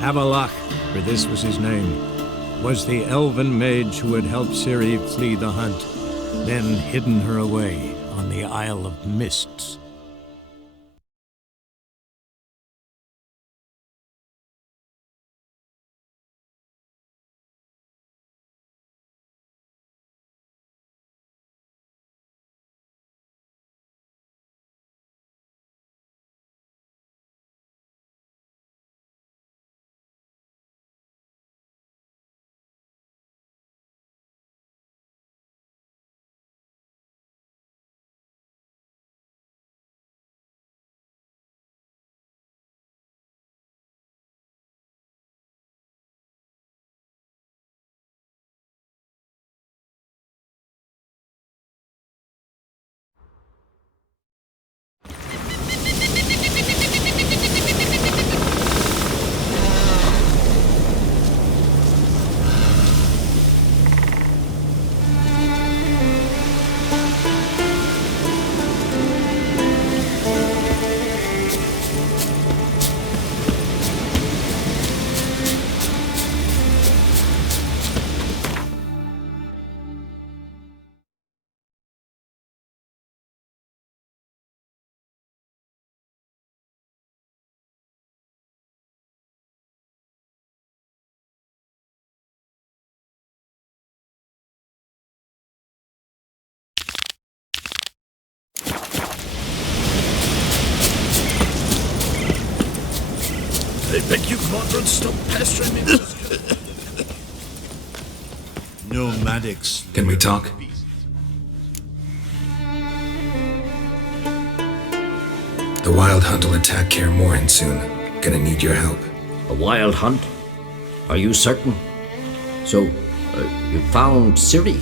Avalach, for this was his name, was the elven mage who had helped Ciri flee the hunt, then hidden her away on the Isle of Mists. I beg you, Modron, stop pestering me. Nomadics. Can we talk? The Wild Hunt will attack Kaer Morhen soon. Gonna need your help. A wild hunt? Are you certain? So, you found Ciri?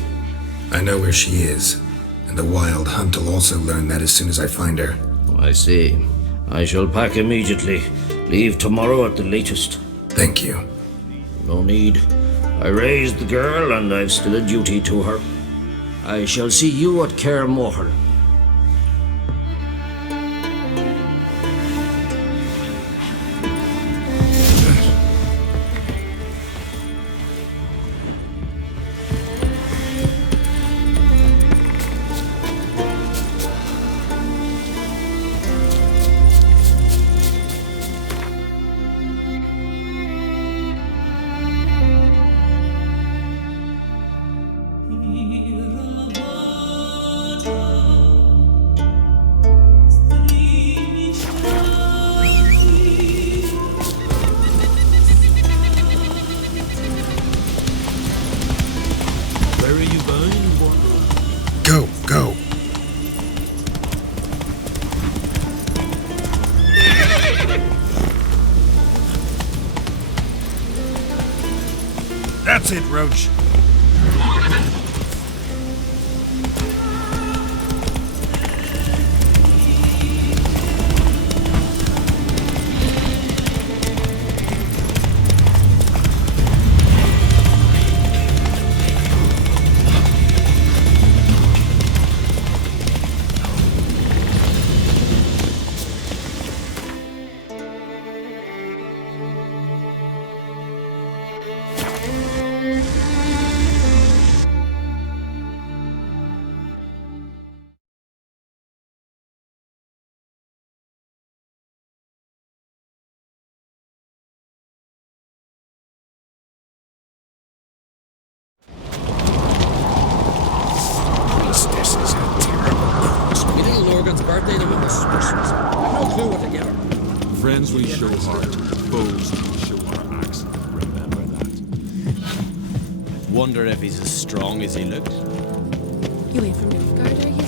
I know where she is, and the Wild Hunt will also learn that as soon as I find her. I see. I shall pack immediately. Leave tomorrow at the latest. Thank you. No need. I raised the girl, and I've still a duty to her. I shall see you at Kaer Morhen. Go, go. That's it, Roach. Birthday to witness Christmas. I've no clue what to get her. Friends we show heart, foes we show our axe. Remember that. Wonder if he's as strong as he looks. You ain't from Nilfgaard, are you?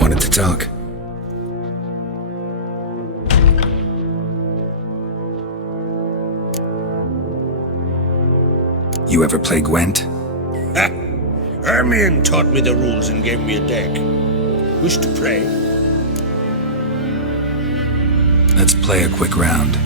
Wanted to talk. You ever play Gwent? Ermion taught me the rules and gave me a deck. Wish to play? Let's play a quick round.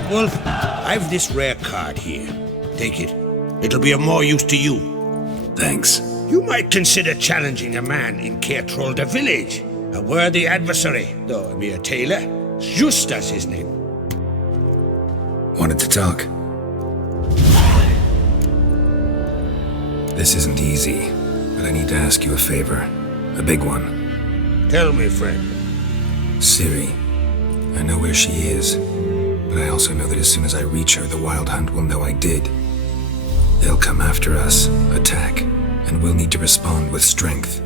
what, Wolf? I've this rare card here. Take it. It'll be of more use to you. Thanks. You might consider challenging a man in Caertrolda village. A worthy adversary, though a mere tailor. Justas his name. Wanted to talk. This isn't easy, but I need to ask you a favor. A big one. Tell me, friend. Ciri. I know where she is, but I also know that as soon as I reach her, the Wild Hunt will know I did. They'll come after us, attack, and we'll need to respond with strength.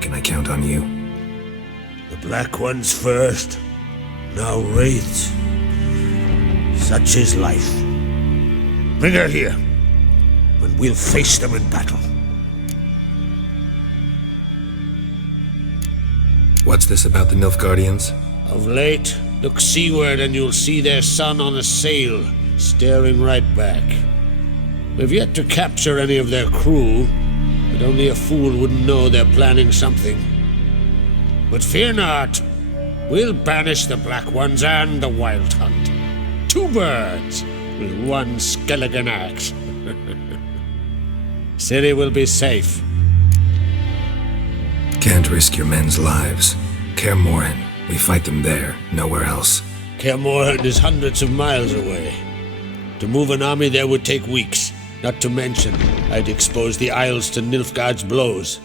Can I count on you? The Black Ones first, now Wraiths. Such is life. Bring her here, and we'll face them in battle. What's this about the Nilfgaardians? Of late, look seaward and you'll see their sun on a sail, staring right back. We've yet to capture any of their crew, but only a fool wouldn't know they're planning something. But fear not, we'll banish the Black Ones and the Wild Hunt. 2 birds with 1 Skellige axe. Ciri will be safe. Can't risk your men's lives. Kaer Morhen. We fight them there, nowhere else. Kaer Morhen is hundreds of miles away. To move an army there would take weeks. Not to mention, I'd expose the Isles to Nilfgaard's blows.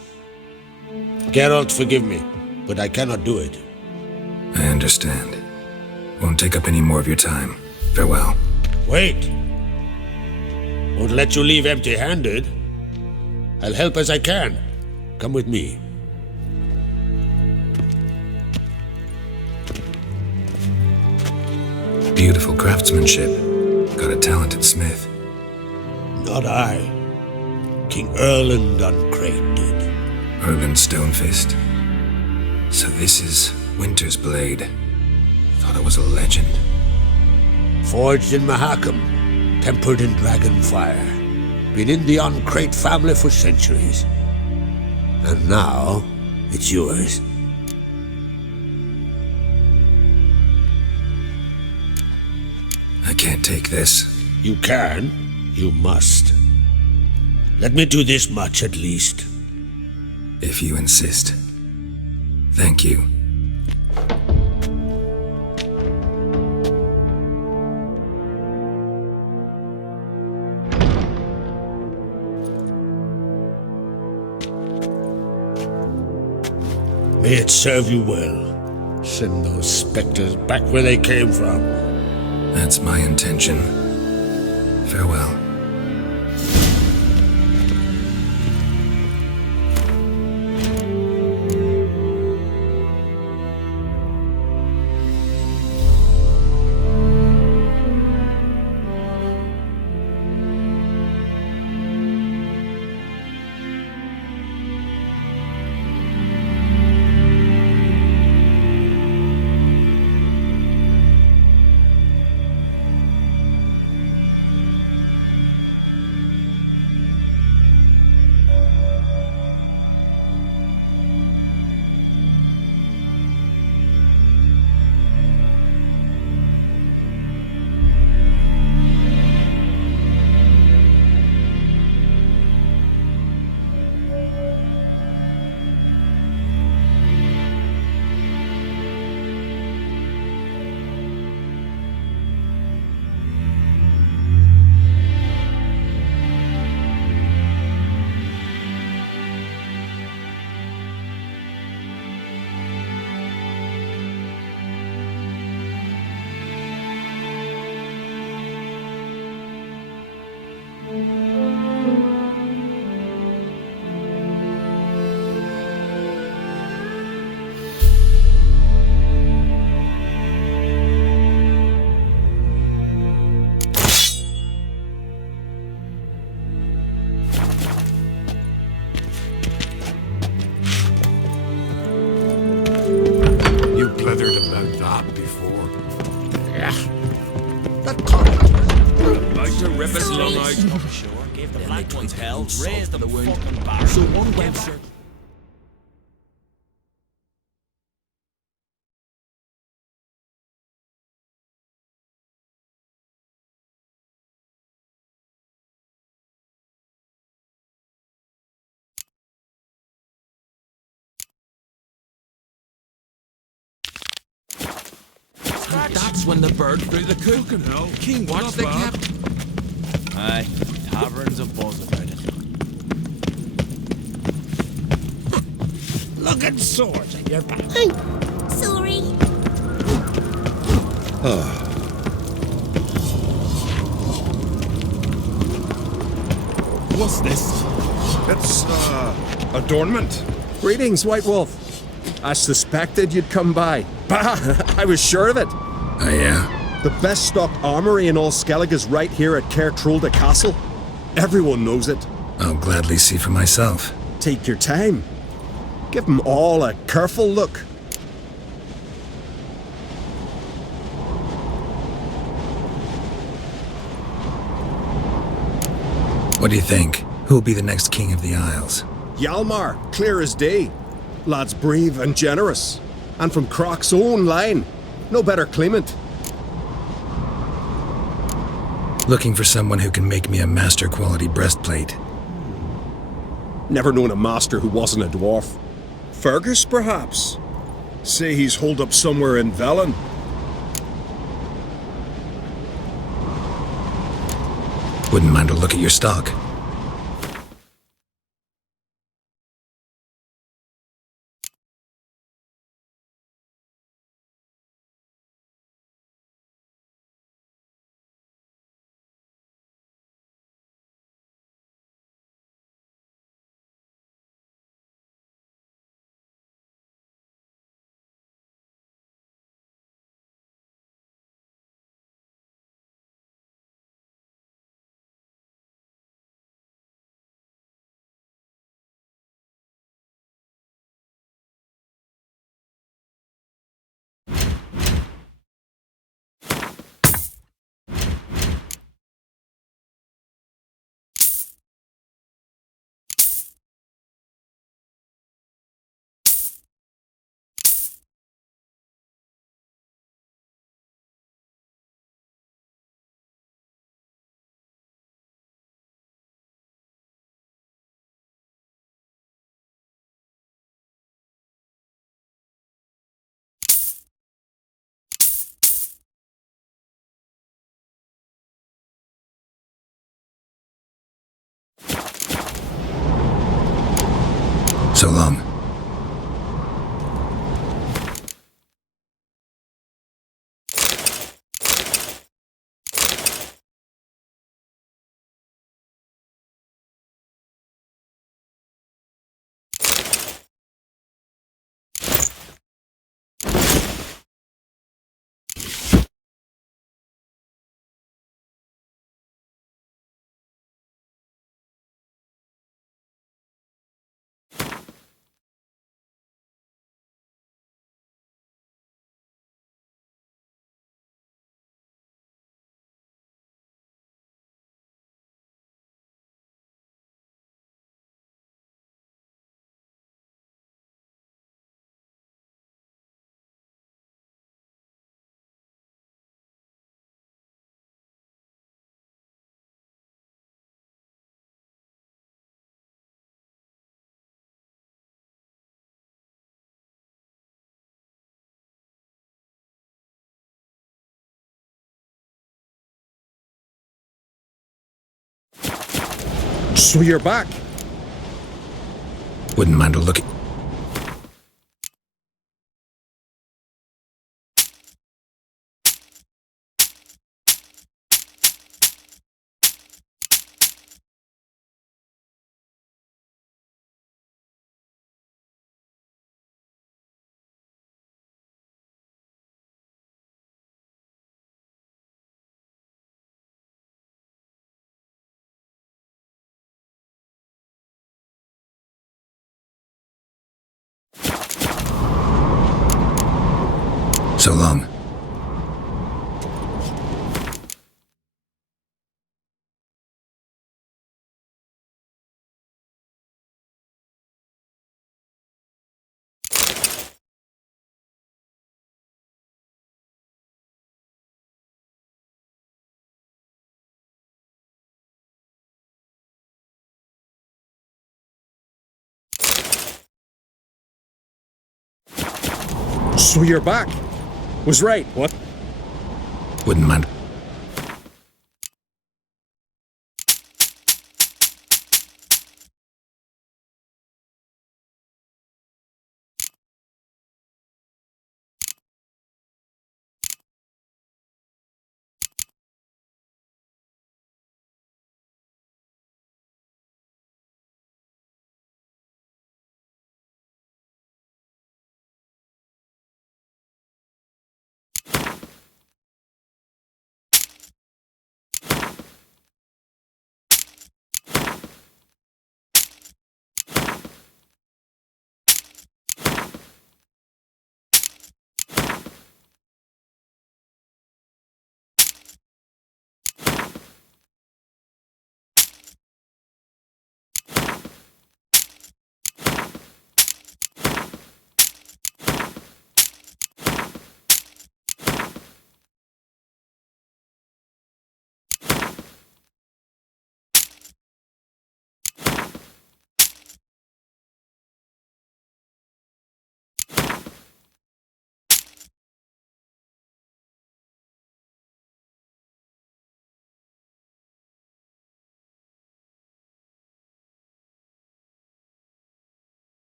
Geralt, forgive me, but I cannot do it. I understand. Won't take up any more of your time. Farewell. Wait! Won't let you leave empty-handed. I'll help as I can. Come with me. Beautiful craftsmanship. Got a talented smith. Not I. King Erland Uncrate did. Erland Stonefist. So this is Winter's blade. Thought it was a legend. Forged in Mahakam, tempered in dragon fire. Been in the Uncrate family for centuries. And now, it's yours. I can't take this. You can, you must. Let me do this much at least. If you insist. Thank you. May it serve you well. Send those specters back where they came from. That's my intention. Farewell. Pleathered about that before. Yeah. That comment. Like to rip his lung out. Sure, gave the Black Ones hell, raised the wound. fucking bar. So one Withcer And that's when the bird flew the cook. No, King, what's the cap? Aye, tavern's a buzz about it. Look at swords at your back. Sorry. what's this? It's, adornment. Greetings, White Wolf. I suspected you'd come by. Bah! I was sure of it. Oh, yeah? The best stocked armory in all Skellige is right here at Caer Trolde Castle. Everyone knows it. I'll gladly see for myself. Take your time. Give them all a careful look. What do you think? Who'll be the next king of the Isles? Hjalmar, clear as day. Lad's brave and generous. And from Croc's own line. No better claimant. Looking for someone who can make me a master quality breastplate. Never known a master who wasn't a dwarf. Fergus, perhaps? Say he's holed up somewhere in Velen. Wouldn't mind a look at your stock. So long. So you're back. Wouldn't mind a look at... So long. So you're back. Was right, what? Wouldn't mind.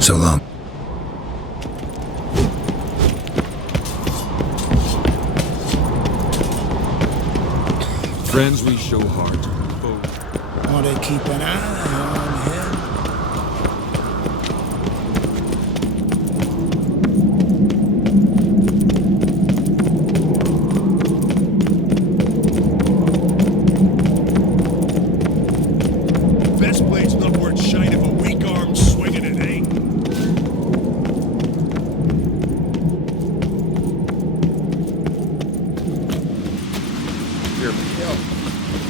So long. Friends we show heart, foes. Want to keep an eye on him. Best blade's not worth shine if a weak arm's swinging it, eh?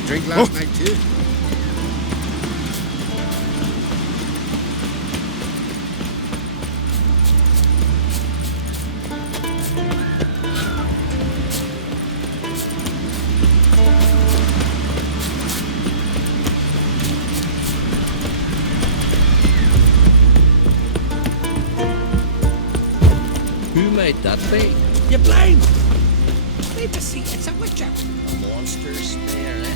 Drink last night too. Who might that be? You blind! Leave the seat, it's a Withcer. A monster snare, eh?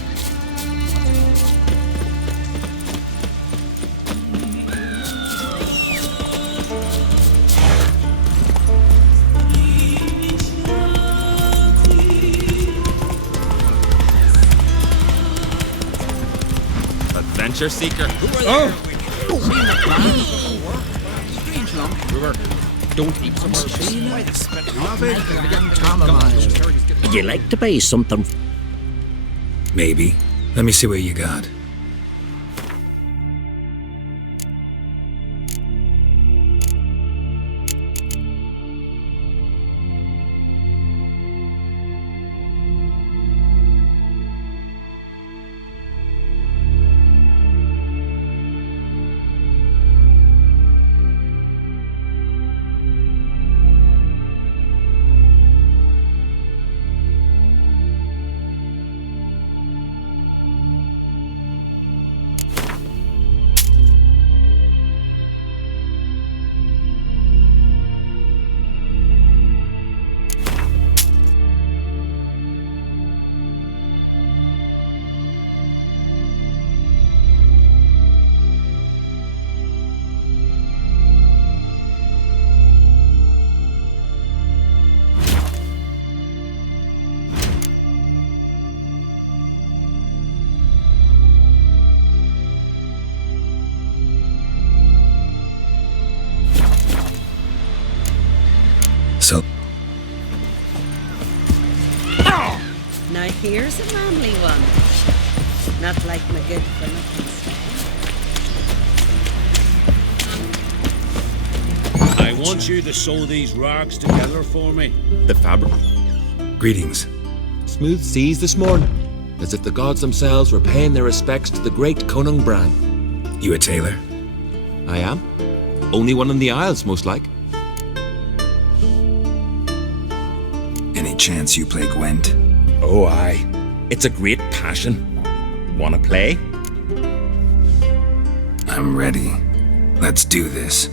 Adventure seeker. Don't eat some Would you like to buy something? Maybe. Let me see what you got. So, Now here's a manly one. Not like my good for nothing style. I want you to sew these rags together for me. The fabric. greetings. Smooth seas this morning, as if the gods themselves were paying their respects to the great Conung Bran. You a tailor? I am. Only one in the Isles, most like. Any chance you play Gwent? Oh, aye. It's a great passion. Wanna play? I'm ready. Let's do this.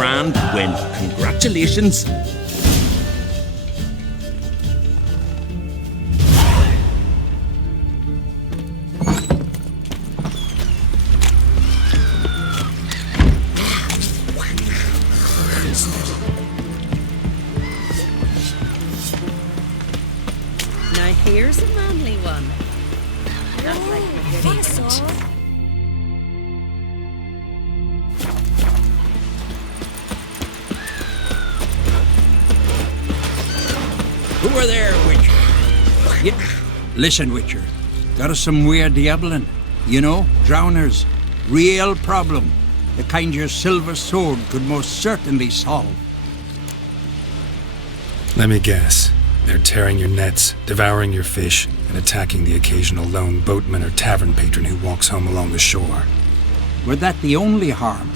grand win. Congratulations. Now here's a manly one. Not like the Vessel. Who are there, Witcher? Yeah. Listen, Witcher. Got us some weird diabling. You know, drowners. Real problem. The kind your silver sword could most certainly solve. Let me guess. They're tearing your nets, devouring your fish, and attacking the occasional lone boatman or tavern patron who walks home along the shore. Were that the only harm?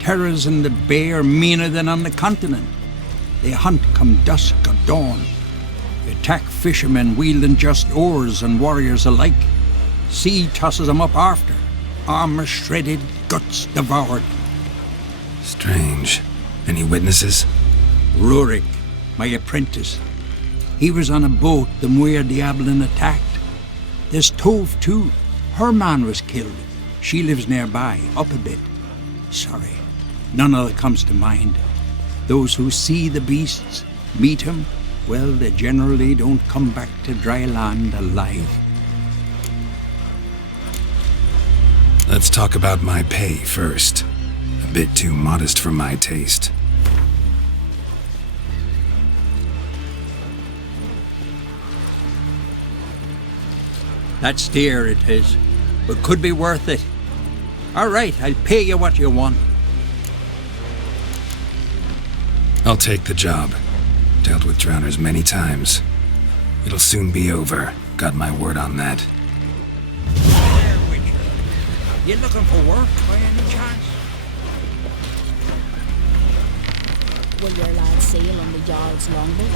Terrors in the bay are meaner than on the continent. They hunt come dusk or dawn. They attack fishermen wielding just oars and warriors alike. Sea tosses them up after. armor shredded, guts devoured. Strange. Any witnesses? Rurik, my apprentice. He was on a boat the Muir Diablin attacked. There's Tove, too. Her man was killed. She lives nearby, up a bit. Sorry, none other comes to mind. Those who see the beasts, meet him, well, they generally don't come back to dry land alive. Let's talk about my pay first. A bit too modest for my taste. That's dear, it is, but could be worth it. All right, I'll pay you what you want. I'll take the job. Dealt with drowners many times. It'll soon be over. Got my word on that. There, Witcher. You looking for work by any chance? Will your lad sail on the Jarl's longboat?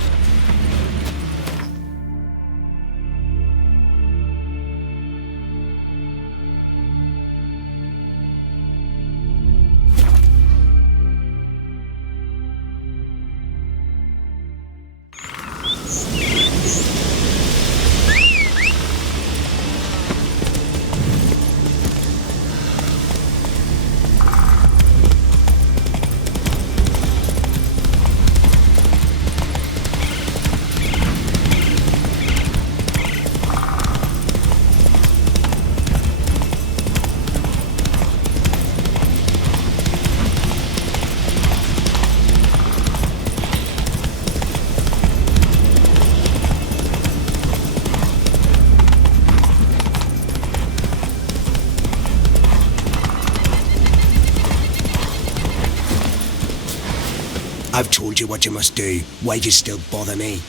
I've told you what you must do. Why do you still bother me?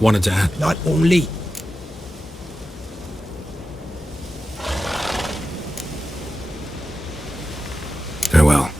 Wanted to add. Not only. Farewell.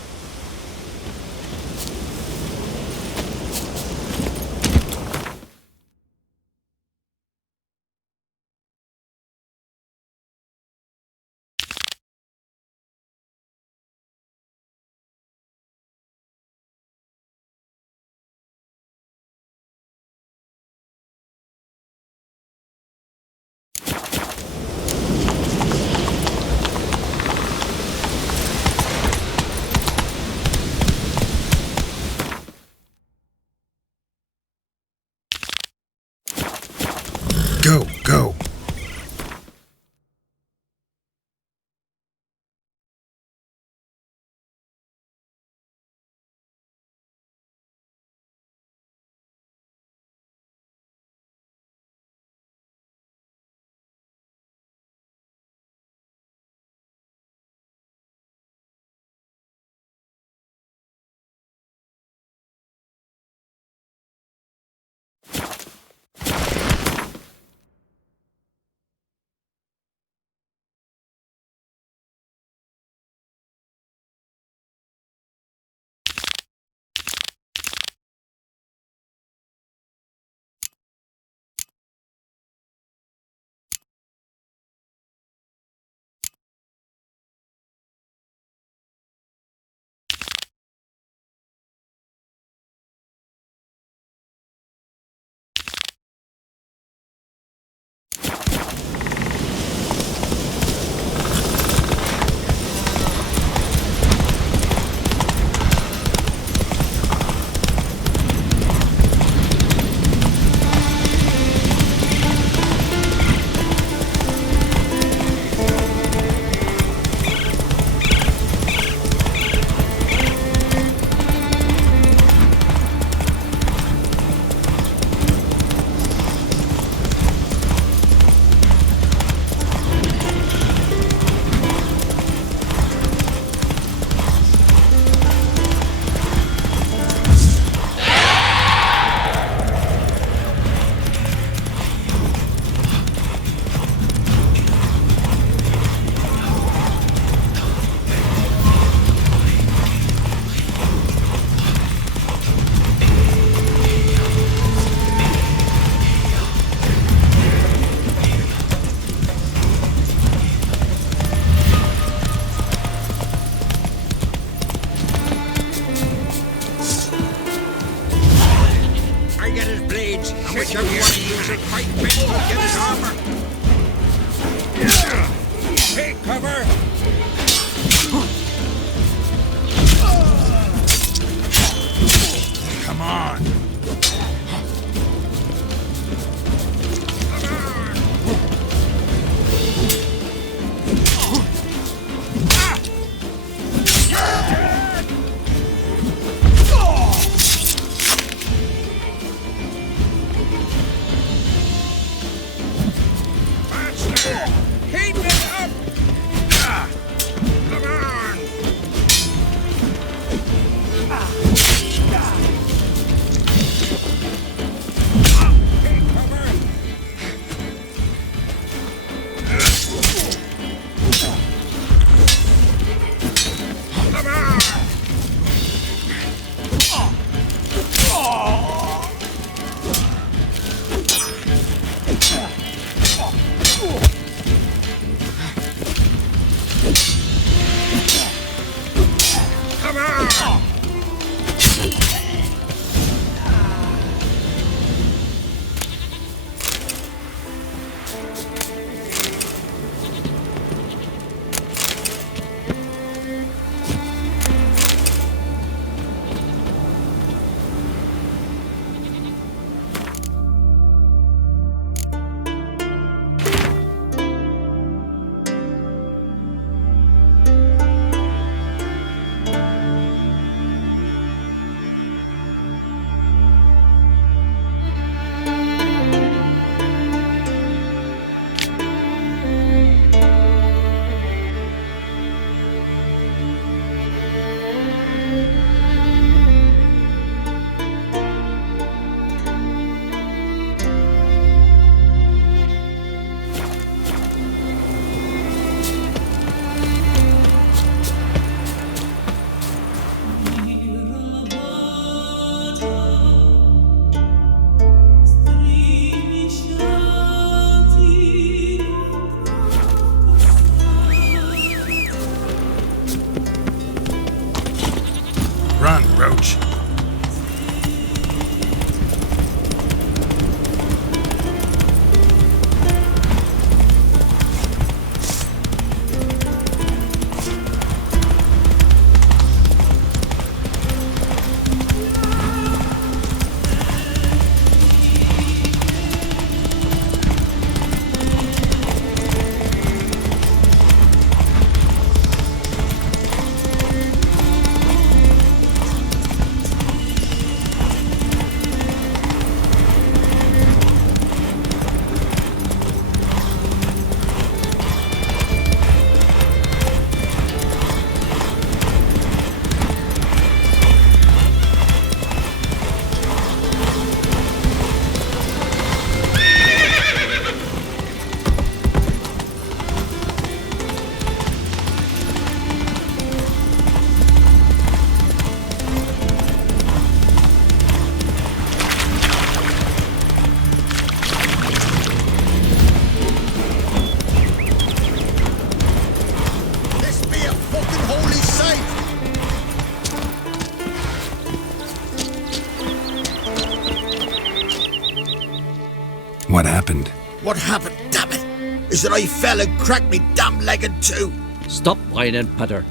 happened? What happened, damn it? Is that I fell and cracked me damn leg in two. Stop whining, Peter.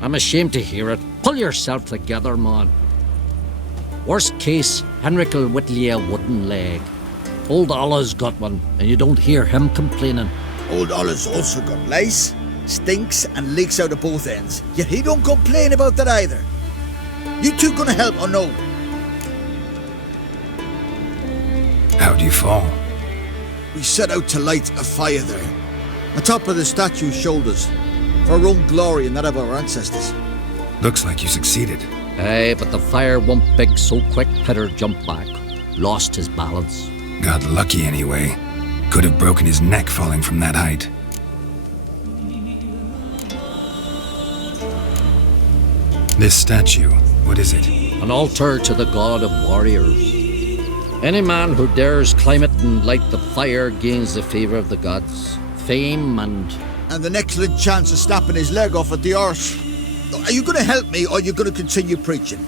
I'm ashamed to hear it. Pull yourself together, man. Worst case, Henrik'll whittle you a wooden leg. Old Ollah's got one, and you don't hear him complaining. Old Ollah's also got lice, stinks, and leaks out of both ends. Yet he don't complain about that either. You two gonna help or no? How'd you fall? We set out to light a fire there, atop of the statue's shoulders, for our own glory and that of our ancestors. Looks like you succeeded. Aye, but the fire went big so quick Peter jumped back, lost his balance. Got lucky anyway. Could have broken his neck falling from that height. This statue, what is it? An altar to the god of warriors. Any man who dares climb it and light the fire gains the favour of the gods, fame and an excellent chance of snapping his leg off at the arse. Are you going to help me, or are you going to continue preaching?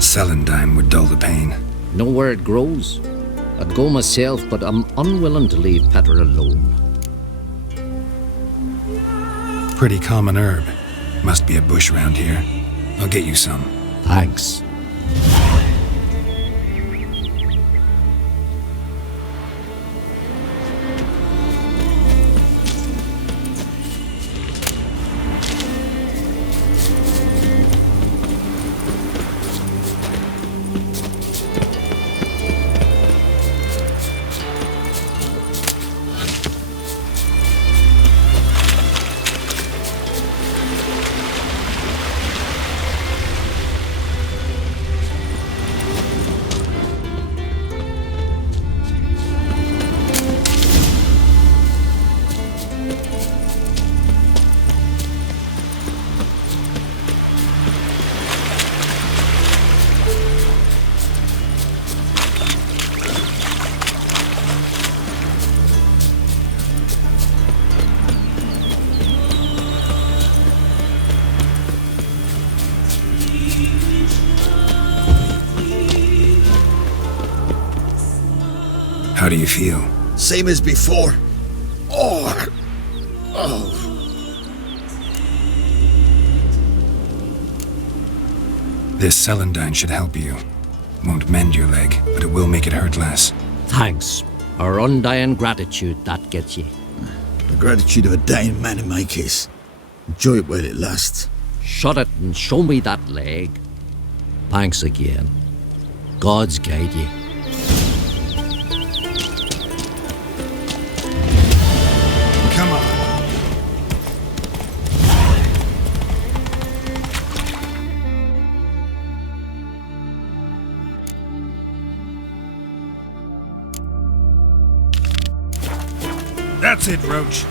Celandine would dull the pain. Know where it grows. I'd go myself, but I'm unwilling to leave Peter alone. Pretty common herb. Must be a bush around here. I'll get you some. Thanks. How do you feel? Same as before. Oh. This celandine should help you. Won't mend your leg, but it will make it hurt less. Thanks. Our undying gratitude, that gets you. The gratitude of a dying man in my case. Enjoy it while it lasts. Shut it and show me that leg. Thanks again. God's guide you. Come on. That's it, Roach.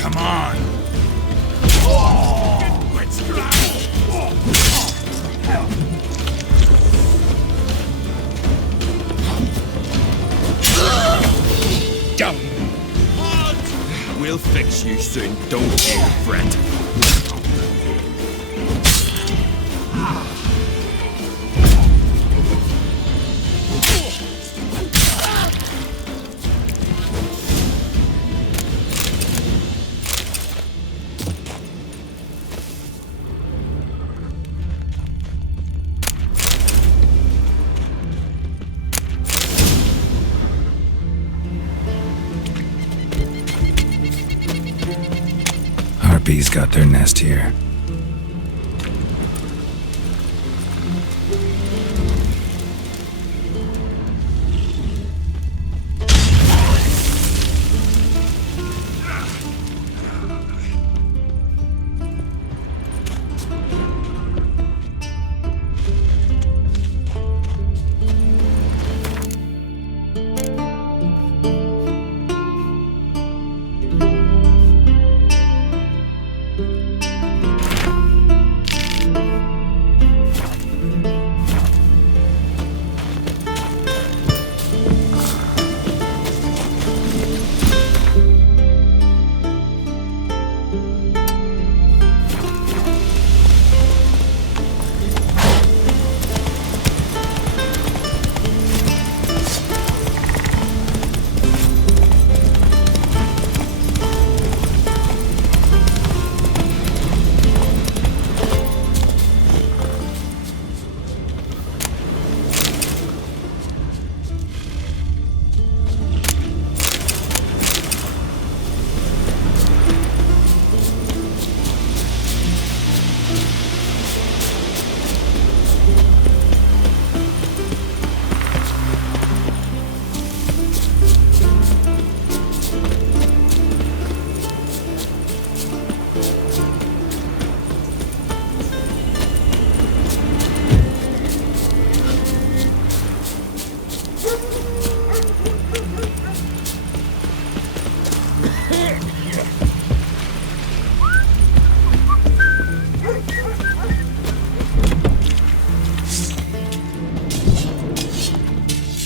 Come on. Dumb. We'll fix you soon, don't you fret. Harpies got their nest here.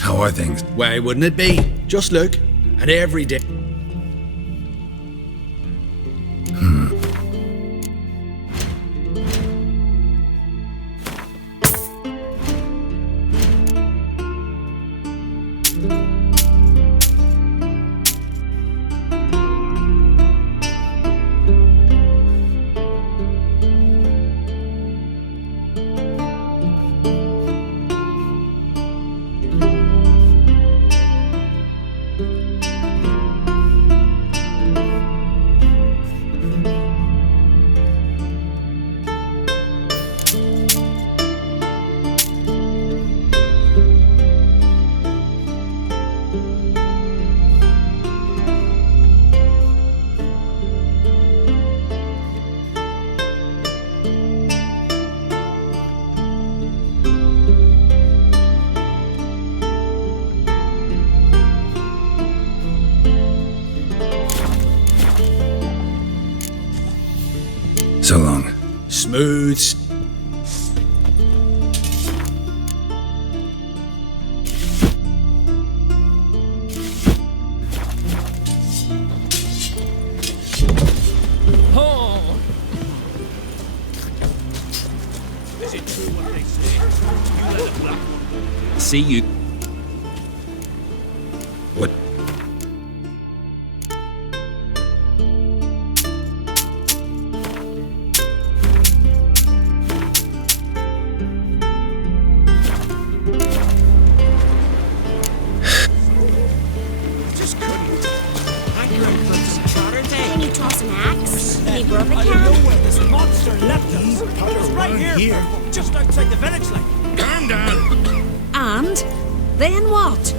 How are things? Why wouldn't it be? Just look at every day. So long. Smooth. Oh. Is it true what they say? You let a black one go. See you. What? Can you toss an axe? Can you rub a can? This monster left us. It was right here, just outside the village, like. Calm down. And then what?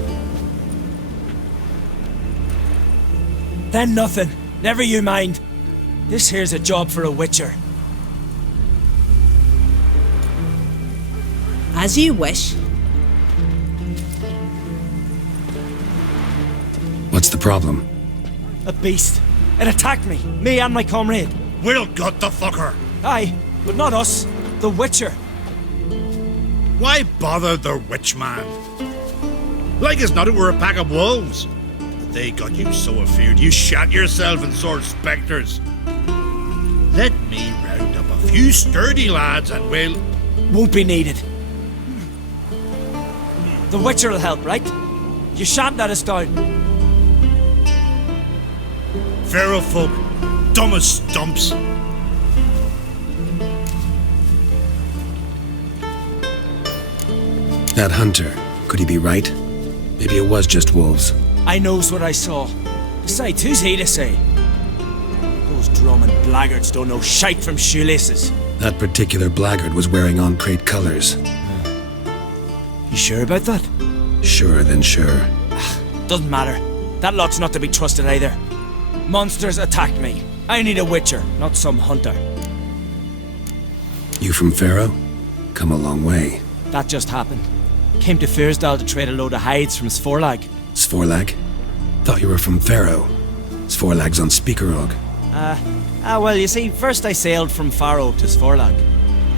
Then nothing. Never you mind. This here's a job for a witcher. As you wish. What's the problem? A beast. It attacked me and my comrade. We'll gut the fucker. Aye, but not us. The witcher. Why bother the witch man? Like as not it were a pack of wolves. They got you so afeard you shat yourself and sword spectres. Let me round up a few sturdy lads and we'll... Won't be needed. The witcher'll help, right? You shan't let us down. Feral folk, dumb as stumps. That hunter, could he be right? Maybe it was just wolves. I knows what I saw. Besides, who's he to say? Those drumming blackguards don't know shite from shoelaces. That particular blackguard was wearing on-crate colors. You sure about that? Sure than sure. Doesn't matter. That lot's not to be trusted either. Monsters attacked me. I need a witcher, not some hunter. You from Pharaoh? Come a long way. That just happened. Came to Fyrsdal to trade a load of hides from Svorlag. Svorlag? Thought you were from Pharaoh. Svorlag's on Speakerog. Well, you see, first I sailed from Faro to Svorlag.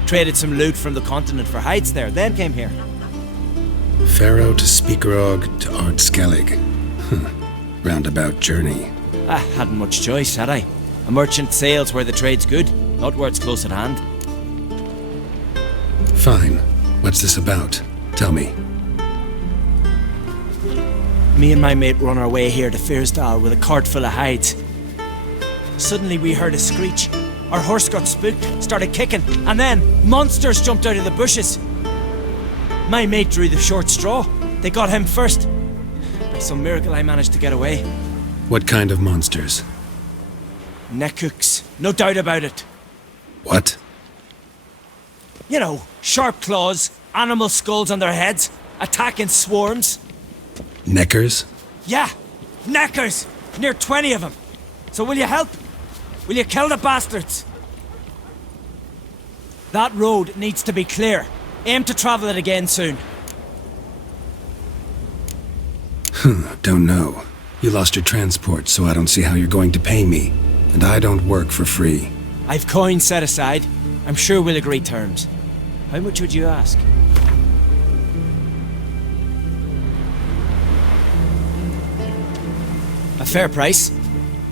Traded some loot from the continent for hides there, then came here. Pharaoh to Speakerog to Ard Skellige. Roundabout journey. I hadn't much choice, had I? A merchant sails where the trade's good, not where it's close at hand. Fine. What's this about? Tell me. Me and my mate were on our way here to Fyrsdal with a cart full of hides. Suddenly we heard a screech. Our horse got spooked, started kicking, and then monsters jumped out of the bushes. My mate drew the short straw. They got him first. By some miracle I managed to get away. What kind of monsters? Nekooks, no doubt about it. What? You know, sharp claws, animal skulls on their heads, attack in swarms. Neckers? Yeah, neckers! Near 20 of them. So will you help? Will you kill the bastards? That road needs to be clear. Aim to travel it again soon. Don't know. You lost your transport, so I don't see how you're going to pay me. And I don't work for free. I've coins set aside. I'm sure we'll agree terms. How much would you ask? A fair price.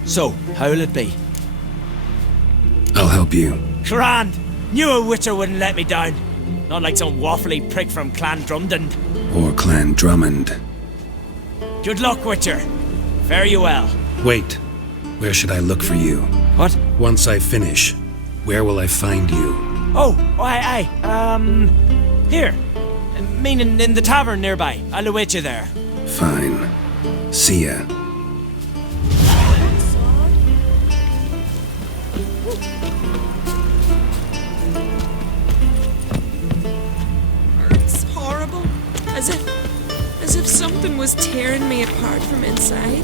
So, how will it be? I'll help you. Grand! Knew a witcher wouldn't let me down. Not like some waffly prick from Clan Drumdon. Or Clan Drummond. Good luck, witcher. Fare you well. Wait. Where should I look for you? What? Once I finish, where will I find you? Oh, aye. Here. Meaning in the tavern nearby. I'll await you there. Fine. See ya. It's horrible. As if something was tearing me apart from inside.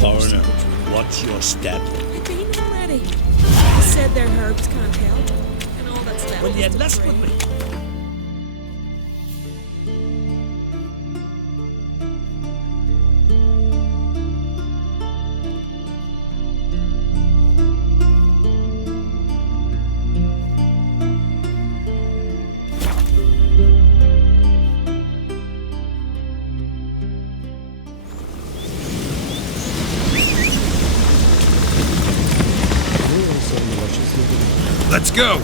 Foreigner, watch your step. I've been already. They said their herbs can't help, and all that's left. Will you is to list pray. with me? Let's go!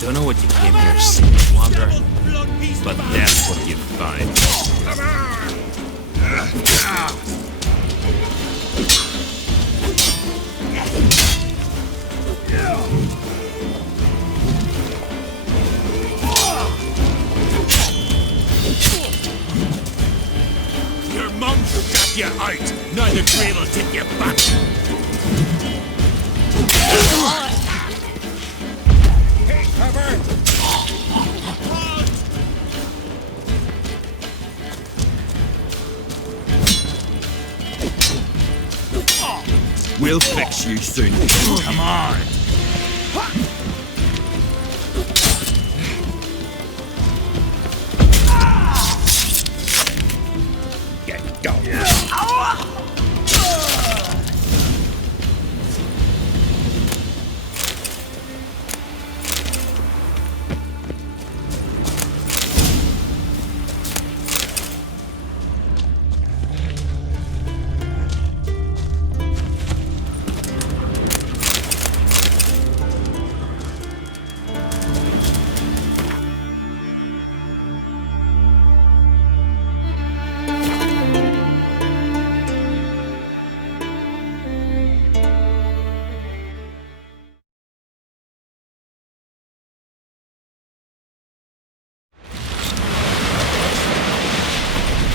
Don't know what you came here to see, Wanderer, but that's what you find. Now the grave will take you back. Hey, cover! We'll fix you soon. Come on. Get down.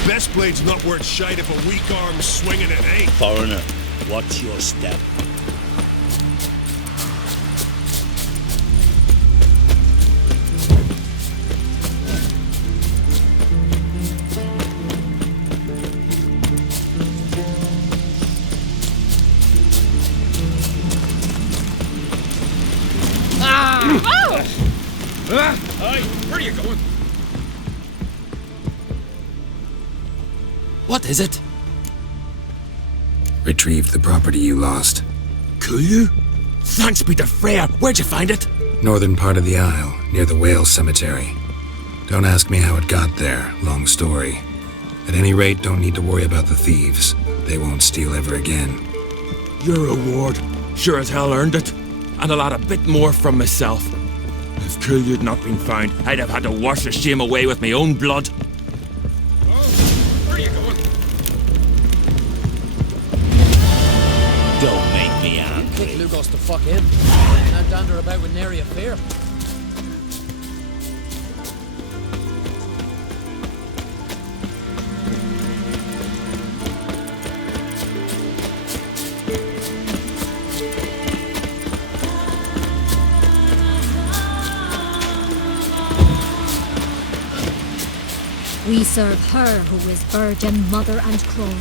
Best blade's not worth shite if a weak arm's swinging it, eh? Foreigner, watch your step. Hey, where are you going? What is it? Retrieved the property you lost. Could you? Thanks be to Freya. Where'd you find it? Northern part of the Isle, near the whale cemetery. Don't ask me how it got there, long story. At any rate, don't need to worry about the thieves. They won't steal ever again. Your reward sure as hell earned it. And I'll add a bit more from myself. If Kulyu'd not been found, I'd have had to wash the shame away with my own blood. Where are you going? Don't make me angry. Kick Lugos the fuck in. Now dander about with nary a fear. We serve her who is virgin, mother and crone.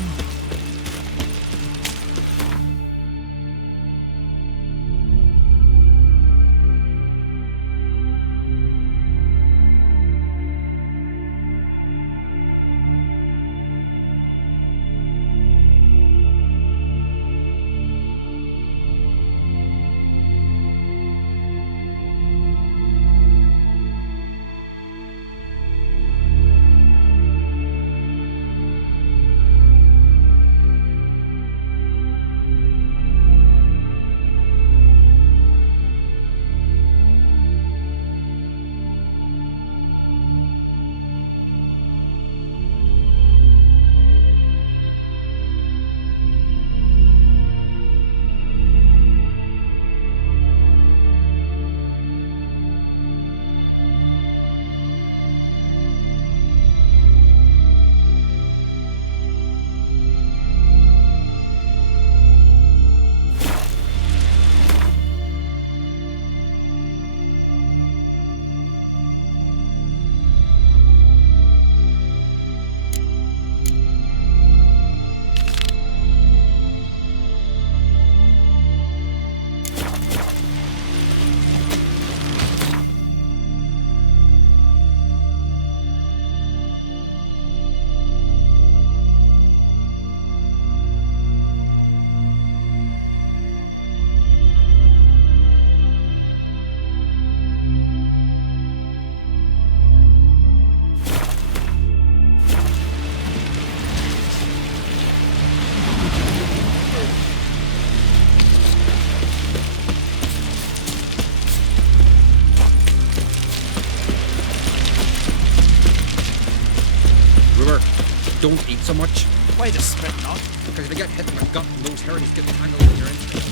Don't eat so much. Why just spit not? Because if you get hit in the gut and those herrings get tangled in your inside.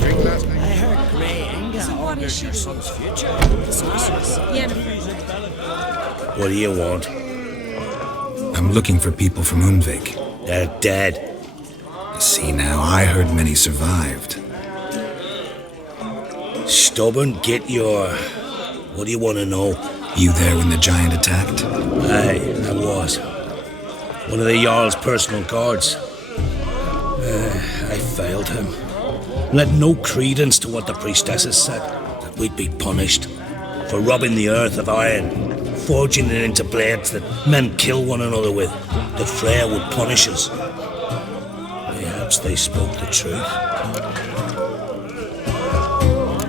Drink last night. I heard Grey Inga. So what There's your son's future. Yennefer. What do you want? I'm looking for people from Undvik. They're dead. See now, I heard many survived. Stubborn, get your... What do you want to know? You there when the giant attacked? Aye, I was. One of the Jarl's personal guards. I failed him. Led no credence to what the priestesses said, that we'd be punished for robbing the earth of iron, forging it into blades that men kill one another with, that Freya would punish us. Perhaps they spoke the truth.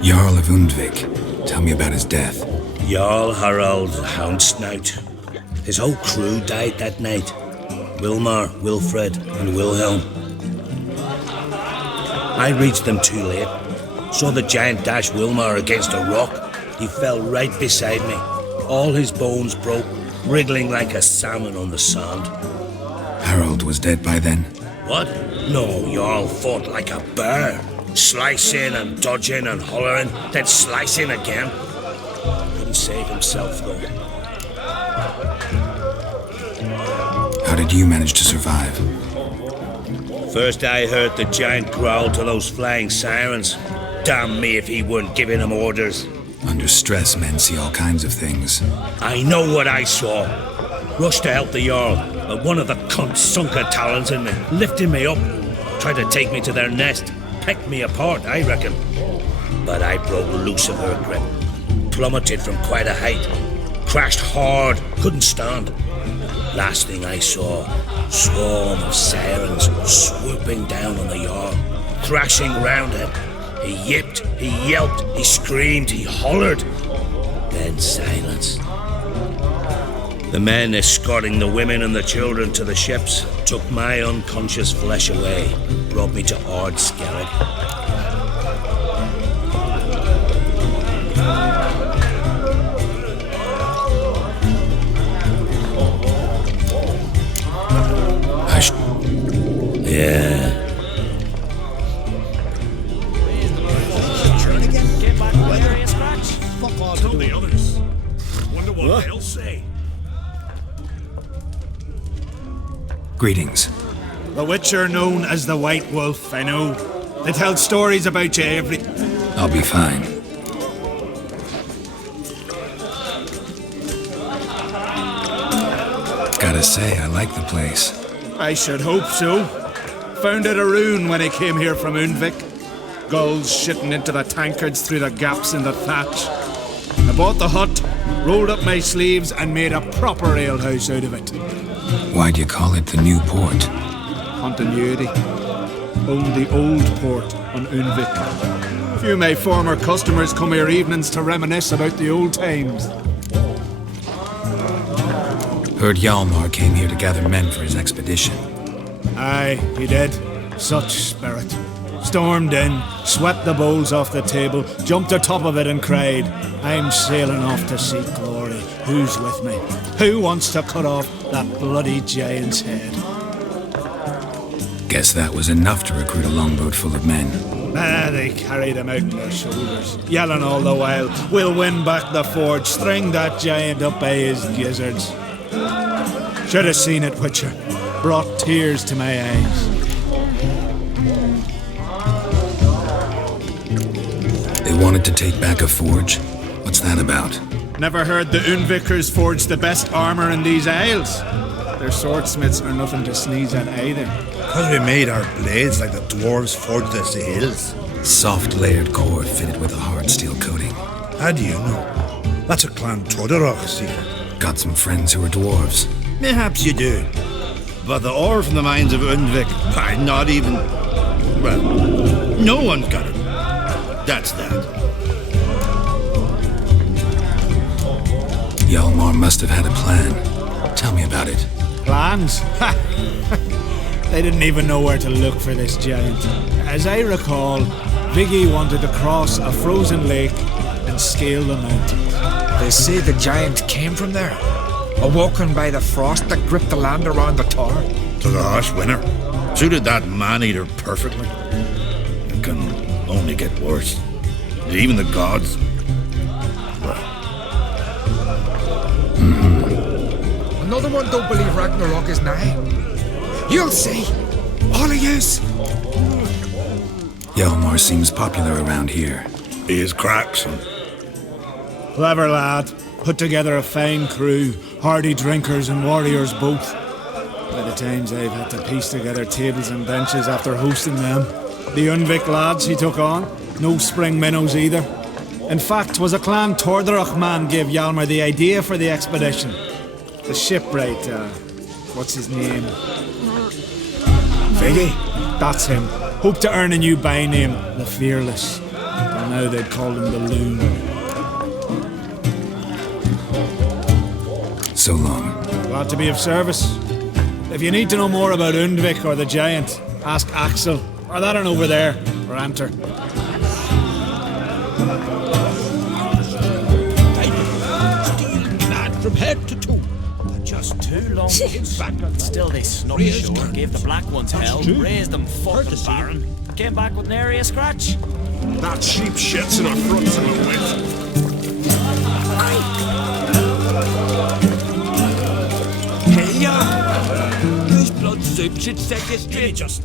Jarl of Undvik. Tell me about his death. Jarl Harald Houndsnout. His whole crew died that night. Wilmar, Wilfred, and Wilhelm. I reached them too late. Saw the giant dash Wilmar against a rock. He fell right beside me. All his bones broke, wriggling like a salmon on the sand. Harold was dead by then? What? No, Jarl fought like a bear. Slicing and dodging and hollering, then slicing again. Couldn't save himself, though. How did you manage to survive? First I heard the giant growl to those flying sirens. Damn me if he weren't giving them orders. Under stress, men see all kinds of things. I know what I saw. Rushed to help the Jarl, but one of the cunts sunk her talons in me, lifting me up. Tried to take me to their nest. Pecked me apart, I reckon. But I broke loose of her grip. Plummeted from quite a height. Crashed hard, couldn't stand. Last thing I saw, swarm of sirens swooping down on the Jarl, thrashing round him. He yipped, he yelped, he screamed, he hollered. Then silence. The men escorting the women and the children to the ships took my unconscious flesh away, brought me to Skellige. Yeah. Fuck all to the others. Wonder what they'll say. Greetings. The Witcher known as the White Wolf, I know. They tell stories about you every... I'll be fine. Gotta say, I like the place. I should hope so. Found it a rune when I came here from Undvik. Gulls shitting into the tankards through the gaps in the thatch. I bought the hut, rolled up my sleeves and made a proper alehouse out of it. Why'd you call it the New Port? Continuity. Owned the old port on Undvik. Few of my former customers come here evenings to reminisce about the old times. Heard Hjalmar came here to gather men for his expedition. Aye, he did. Such spirit. Stormed in, swept the bowls off the table, jumped atop of it and cried, "I'm sailing off to seek glory. Who's with me? Who wants to cut off that bloody giant's head?" Guess that was enough to recruit a longboat full of men. They carried him out on their shoulders, yelling all the while, "We'll win back the forge, string that giant up by his gizzards." Should have seen it, Witcher. Brought tears to my eyes. They wanted to take back a forge? What's that about? Never heard the Undvikers forge the best armor in these isles. Their swordsmiths are nothing to sneeze at either. Because we made our blades like the dwarves forged their sails. Soft layered core fitted with a hard steel coating. How do you know? That's a Clan Todorok secret. Got some friends who are dwarves. Perhaps you do. But the ore from the mines of Undvik, not even... Well, no one's got it. That's that. Hjalmar must have had a plan. Tell me about it. Plans? Ha! They didn't even know where to look for this giant. As I recall, Viggy wanted to cross a frozen lake and scale the mountains. They say the giant came from there, awoken by the frost that gripped the land around the tower. It was a harsh winter. Suited that man-eater perfectly. It can only get worse. Even the gods, Another one don't believe Ragnarok is nigh. You'll see. All of yous. Hjalmar seems popular around here. He is Craxon. Clever lad. Put together a fine crew. Hardy drinkers and warriors both. By the times I've had to piece together tables and benches after hosting them. The Undvik lads he took on. No spring minnows either. In fact, 'twas a clan Tordarach man gave Hjalmar the idea for the expedition. The shipwright, what's his name? Viggy? That's him. Hoped to earn a new by-name, the Fearless. Till now they'd called him the Loon. So long. Glad to be of service. If you need to know more about Undvik or the Giant, ask Axel, or that one over there, or Anter. From head to toe. Just too long to get back. Still they snuck ashore, gave the black ones hell, raised them fucking barren. Came back with nary a scratch. That sheep shits in our fronts and our wet. Hey, whose blood soup should set you straight? Just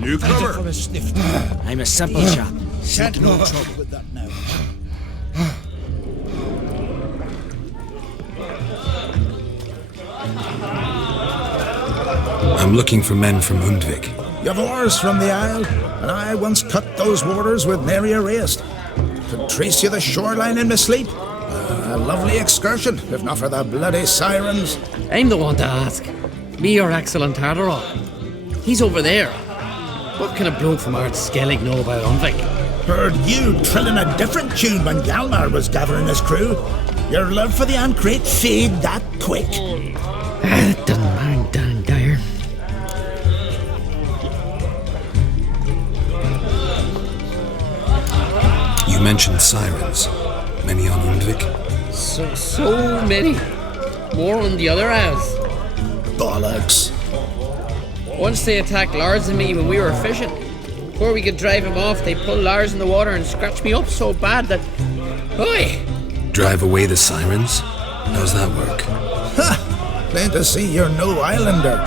newcomer. For a sniff. I'm a simple chap. Can't no trouble with that now. I'm looking for men from Undvik. You've oars from the Isle, and I once cut those waters with nary a raist. Could trace you the shoreline in my sleep. A lovely excursion, if not for the bloody sirens. I'm the one to ask. Me or Axel and Tardarok? He's over there. What can a bloke from our Skellige know about Undvik? Heard you trilling a different tune when Hjalmar was gathering his crew. Your love for the Ancrate fade that quick. Doesn't mind Dan Dyer. You mentioned sirens. Many on Undvik? So many. More on the other halves. Bollocks. Once they attacked Lars and me when we were fishing. Before we could drive him off, they pulled Lars in the water and scratched me up so bad that... Oi! Drive away the sirens? How's that work? Ha! Plain to see you're no islander.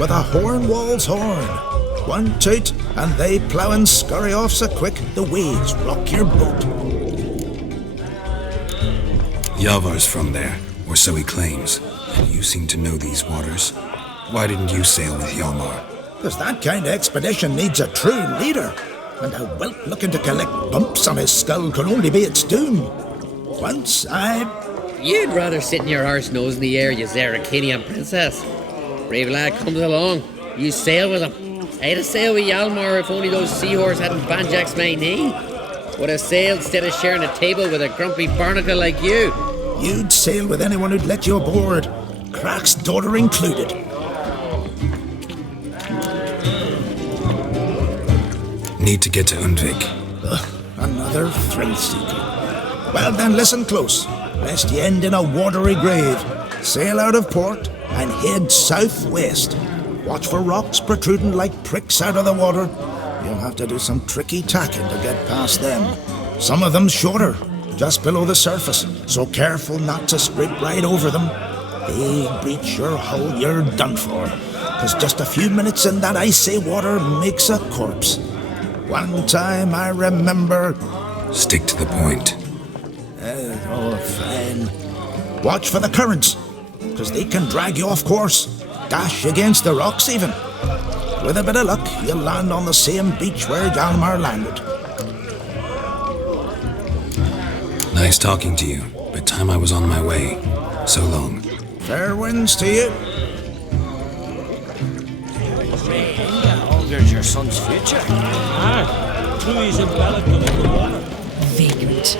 With a Hornwall's horn. One toot, and they plough and scurry off so quick the waves rock your boat. Hjalmar's from there, or so he claims. And you seem to know these waters. Why didn't you sail with Hjalmar? Because that kind of expedition needs a true leader. And a whelp looking to collect bumps on his skull can only be its doom. Once You'd rather sit in your arse nose in the air, you Zaracanian princess. Brave lad comes along. You sail with him. I'd have sailed with Hjalmar if only those seahorses hadn't banjaxed my knee. Would have sailed instead of sharing a table with a grumpy barnacle like you. You'd sail with anyone who'd let you aboard. Crack's daughter included. Need to get to Undvik. Another thrill seeker. Well then, listen close, lest you end in a watery grave. Sail out of port and head southwest. Watch for rocks protruding like pricks out of the water. You'll have to do some tricky tacking to get past them. Some of them shorter, just below the surface, so careful not to scrape right over them. They breach your hull, you're done for. 'Cause just a few minutes in that icy water makes a corpse. One time I remember... Stick to the point. Fine. Watch for the currents, 'cause they can drag you off course. Dash against the rocks even. With a bit of luck, you'll land on the same beach where Hjalmar landed. Nice talking to you, but time I was on my way. So long. Fair winds to you. Augurs your son's future. Louis enveloped him in the water. Vagrant.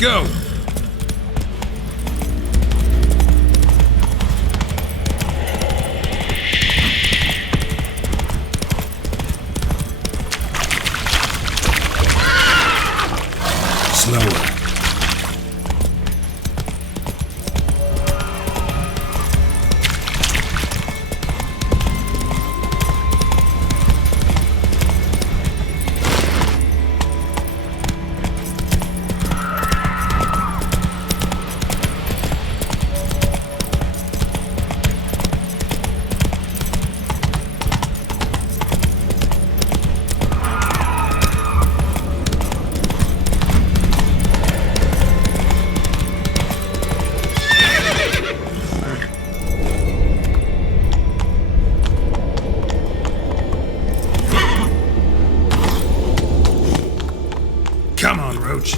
go. Slower. Come on, Roach.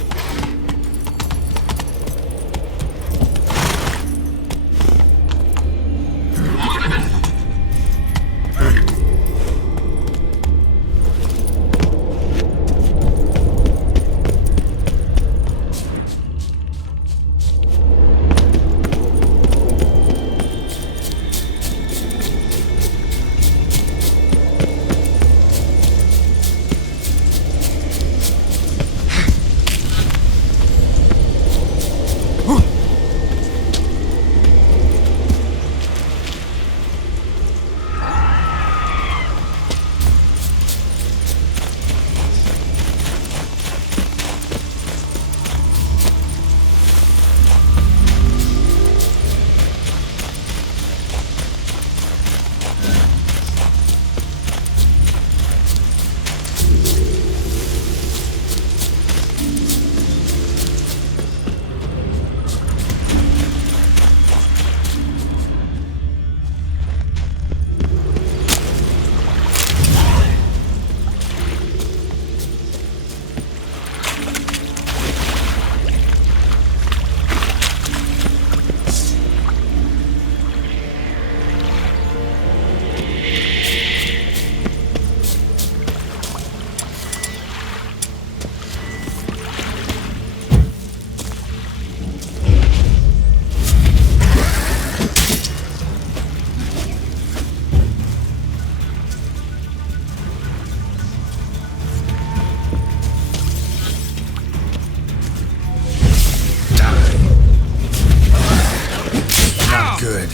Good.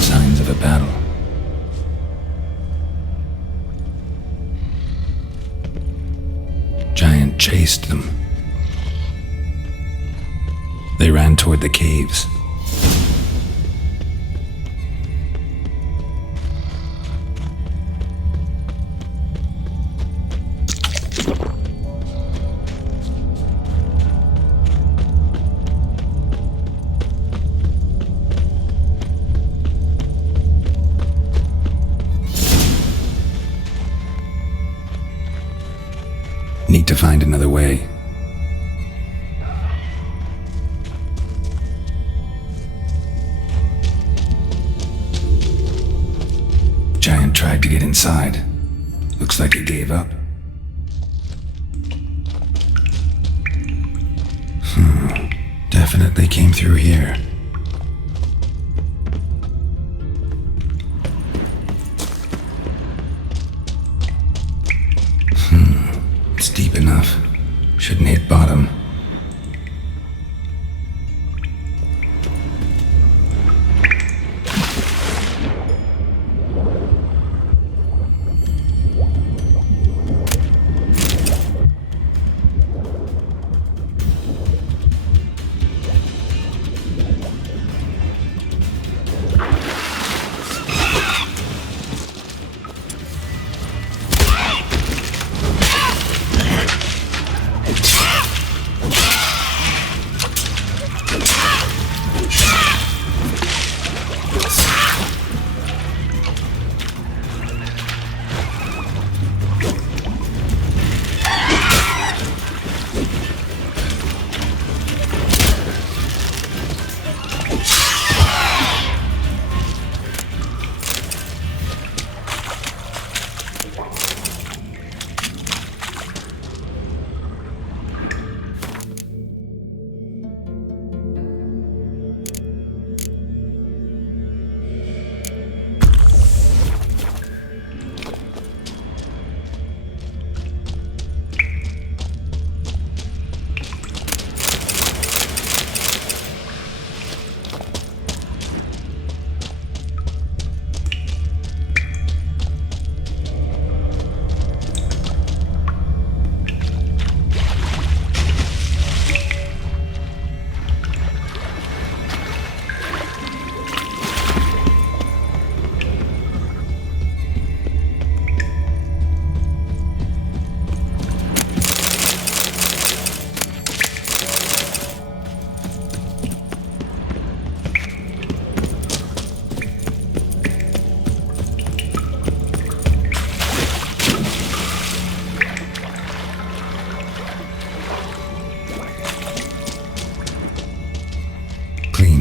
Signs of a battle. Giant chased them. They ran toward the caves. Need to find another way. Giant tried to get inside. Looks like he gave up. Definitely came through here. deep enough. Shouldn't hit bottom.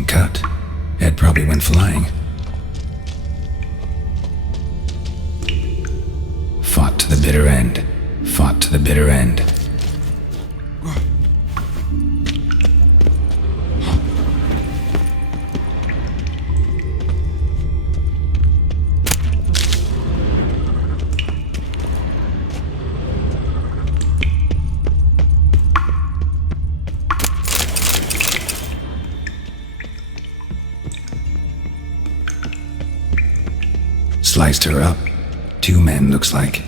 Cut. Ed probably went flying. Fought to the bitter end. Fought to the bitter end. Sliced her up. 2 men, looks like.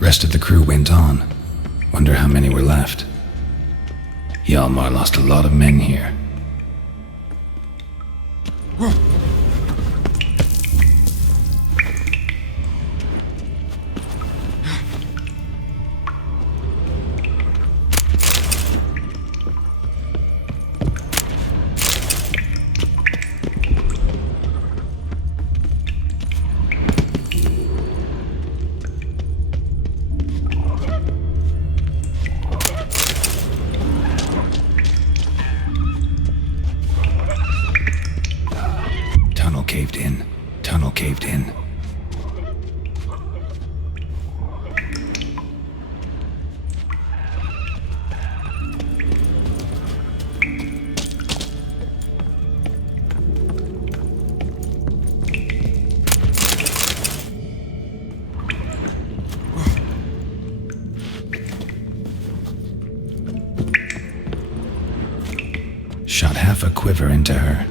Rest of the crew went on. Wonder how many were left. Hjalmar lost a lot of men here. Tunnel caved in. Shot half a quiver into her.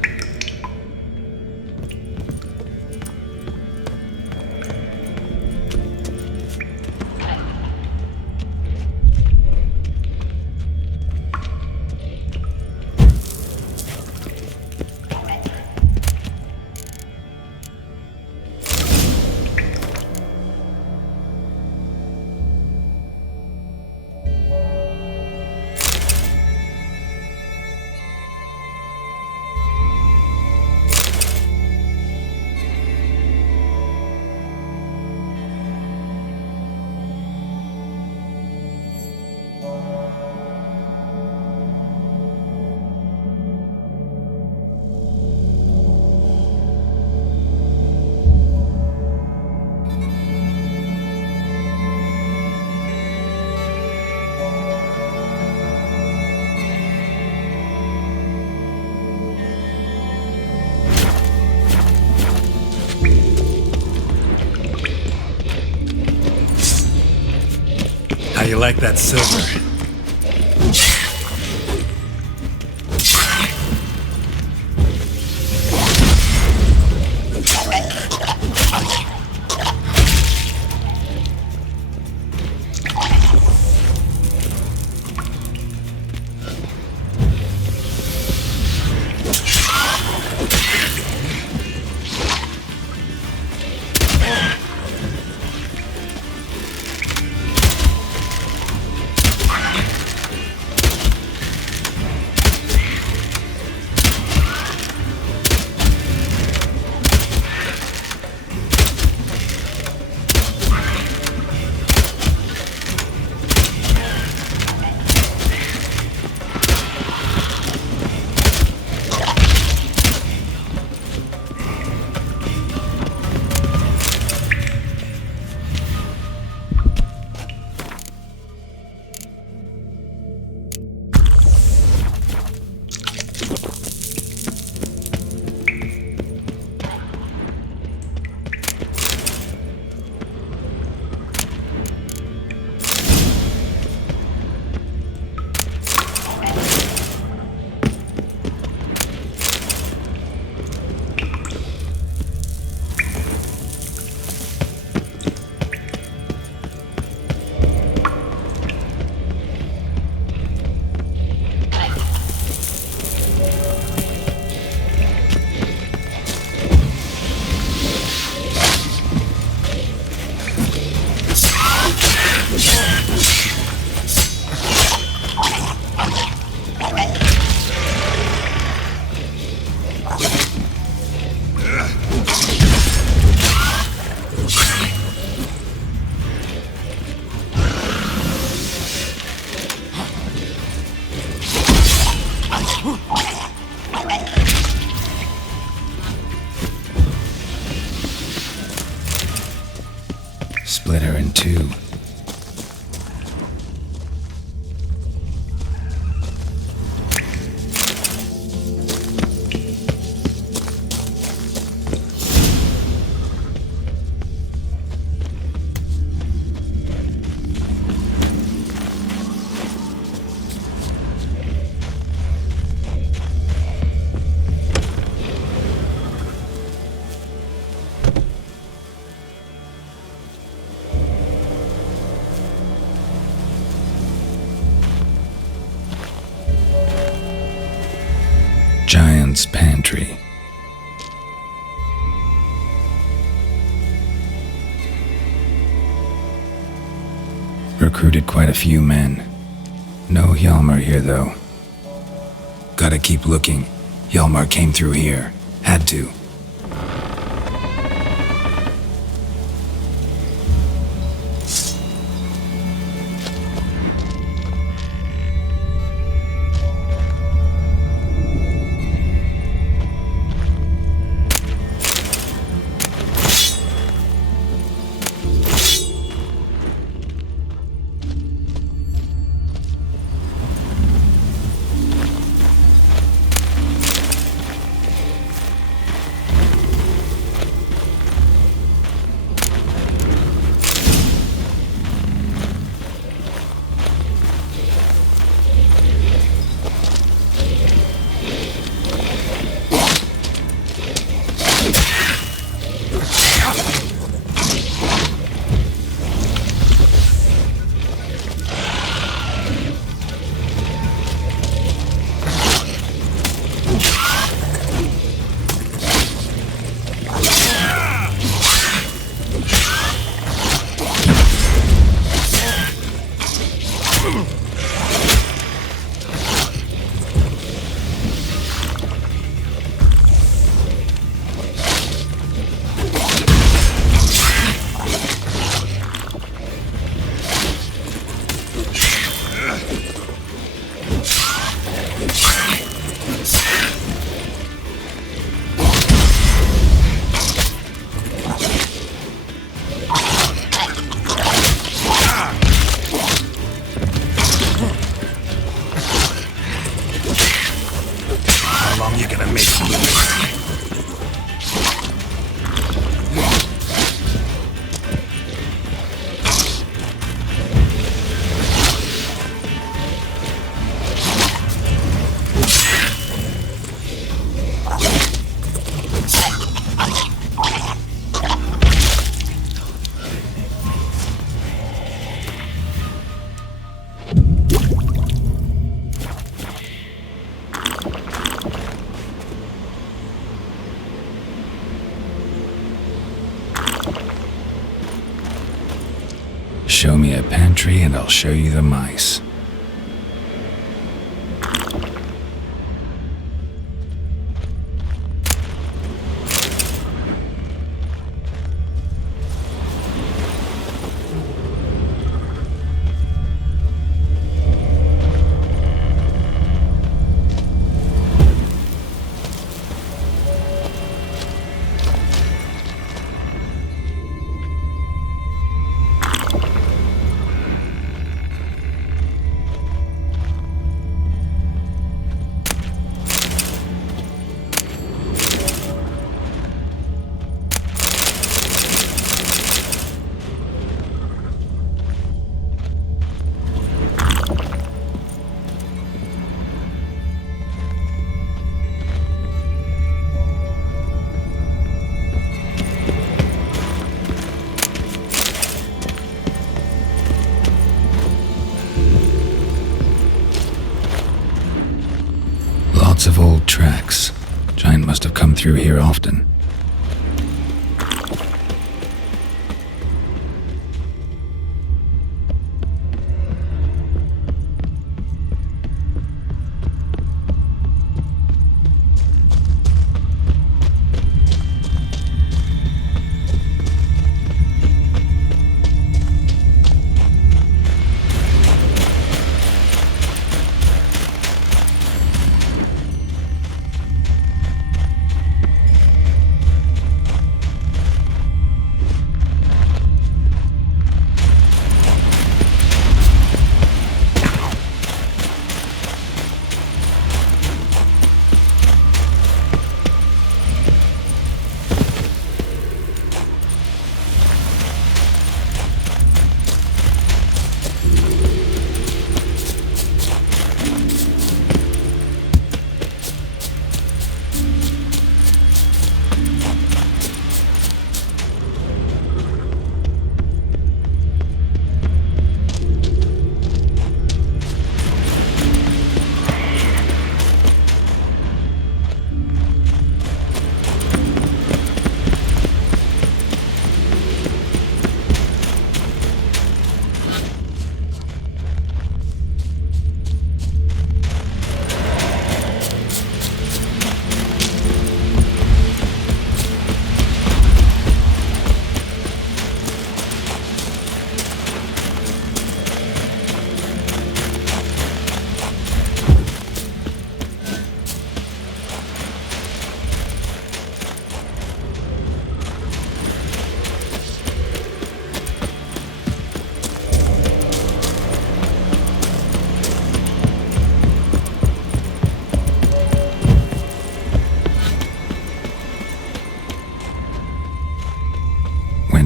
like that silver. Split her in two. Giant's Pantry. Recruited quite a few men. No Hjalmar here, though. Gotta keep looking. Hjalmar came through here. Had to. tree and I'll show you the mice. Lots of old tracks. Giant must have come through here often.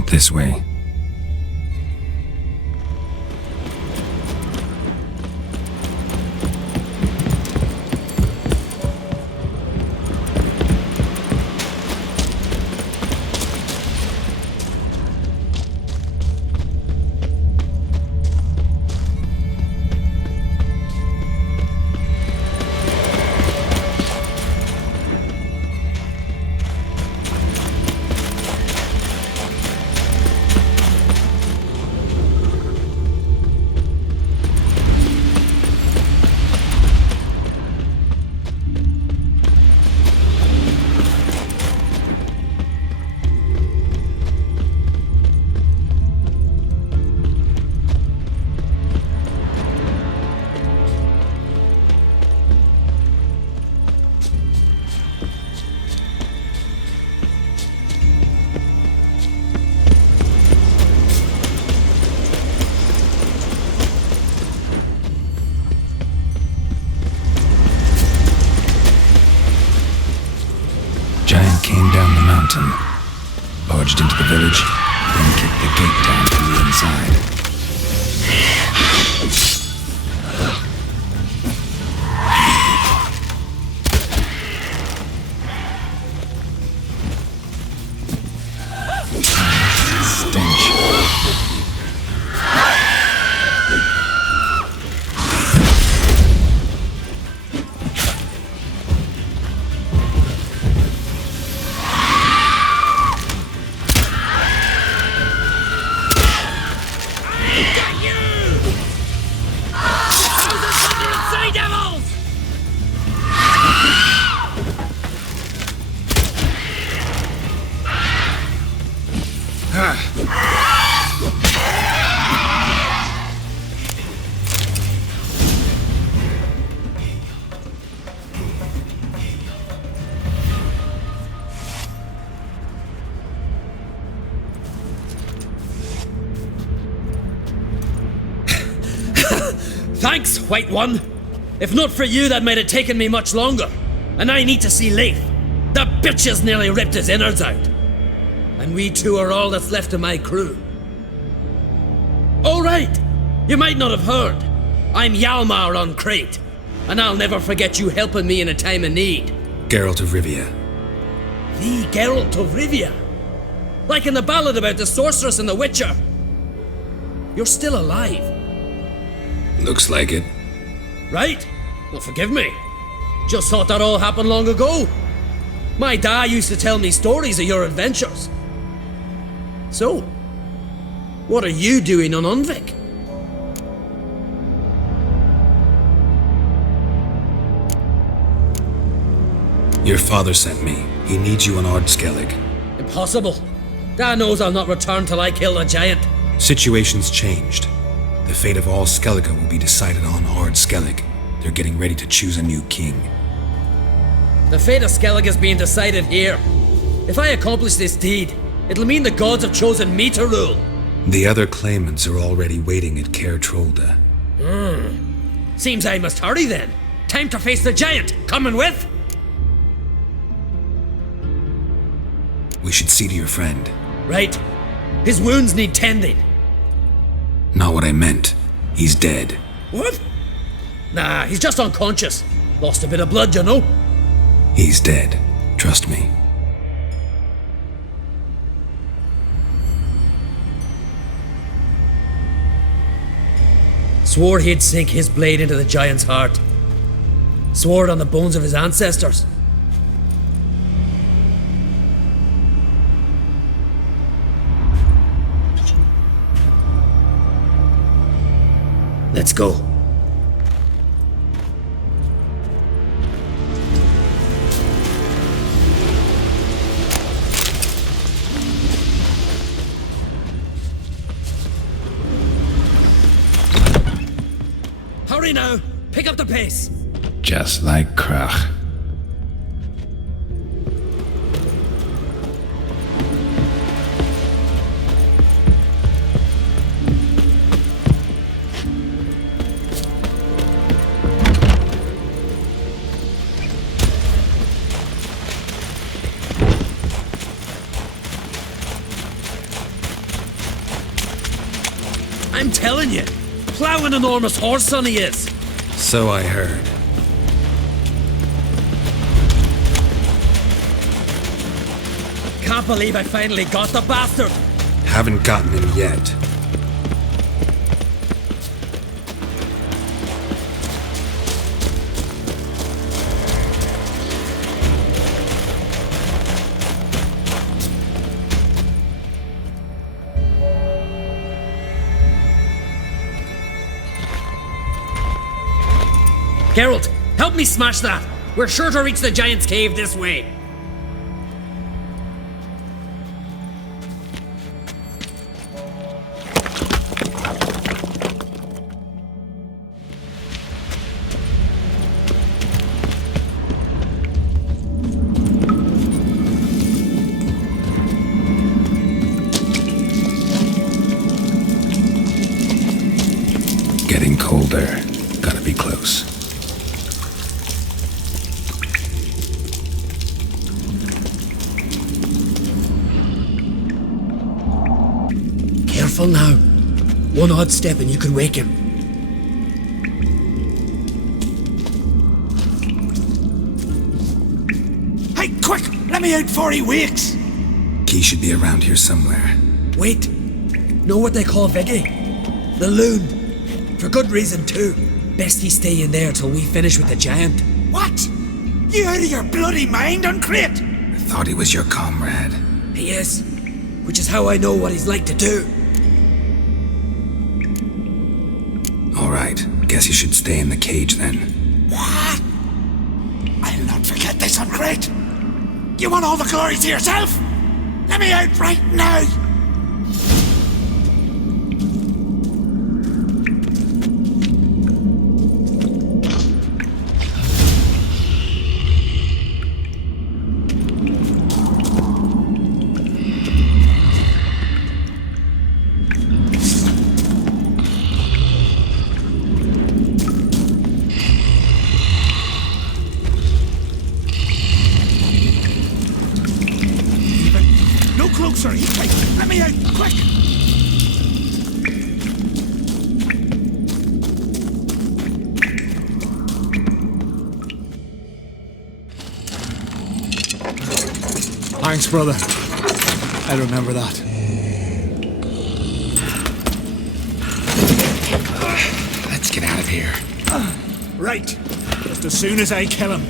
This way. Came down the mountain, barged into the village, then kicked the gate down from the inside. Thanks, White One. If not for you, that might have taken me much longer. And I need to see Leif. The bitch has nearly ripped his innards out. And we two are all that's left of my crew. All right, you might not have heard. I'm Hjalmar on Crete, and I'll never forget you helping me in a time of need. Geralt of Rivia. The Geralt of Rivia? Like in the ballad about the sorceress and the Witcher. You're still alive. Looks like it. Right? Well, forgive me. Just thought that all happened long ago. My dad used to tell me stories of your adventures. So, what are you doing on Unvik? Your father sent me. He needs you on Ard Skellige. Impossible. Dad knows I'll not return till I kill the giant. Situation's changed. The fate of all Skellige will be decided on Ard Skellige. They're getting ready to choose a new king. The fate of Skellige is being decided here. If I accomplish this deed, it'll mean the gods have chosen me to rule. The other claimants are already waiting at Caer Trolda. Seems I must hurry then. Time to face the giant. Coming with? We should see to your friend. Right. His wounds need tending. Not what I meant. He's dead. What? Nah, he's just unconscious. Lost a bit of blood, you know. He's dead. Trust me. Swore he'd sink his blade into the giant's heart. Swore it on the bones of his ancestors. Let's go. Hurry now! Pick up the pace! Just like Krach. I'm telling you, plow an enormous horse son he is. So I heard. Can't believe I finally got the bastard. Haven't gotten him yet. Geralt, help me smash that! We're sure to reach the giant's cave this way. Getting colder. Gotta be close. Careful now. One odd step and you can wake him. Hey, quick! Let me out before he wakes! Key should be around here somewhere. Wait. Know what they call Viggy? The loon. For good reason too. Best he stay in there till we finish with the giant. What? You out of your bloody mind on Crete? I thought he was your comrade. He is. Which is how I know what he's like to do. Alright, guess you should stay in the cage then. What? I'll not forget this on Crete. You want all the glory to yourself? Let me out right now! sorcery! Hey, let me out, quick! Thanks, brother. I remember that. Let's get out of here. Right. Just as soon as I kill him.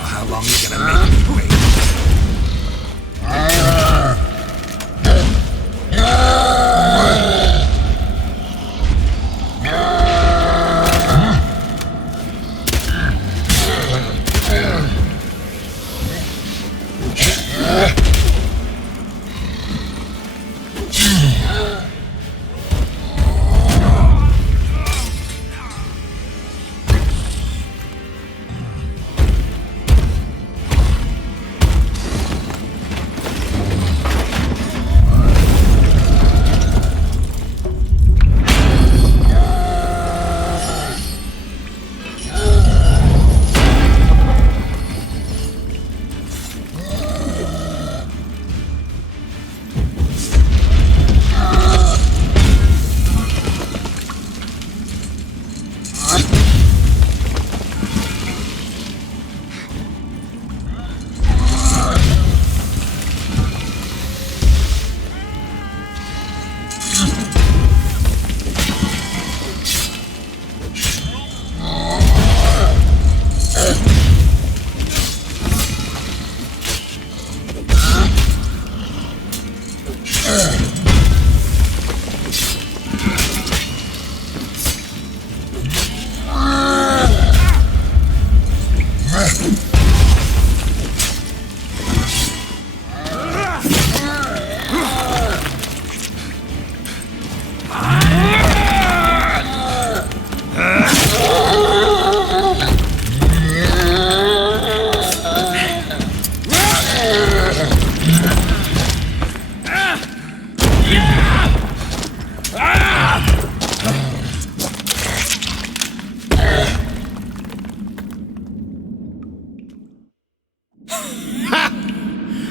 How long are you gonna make me wait?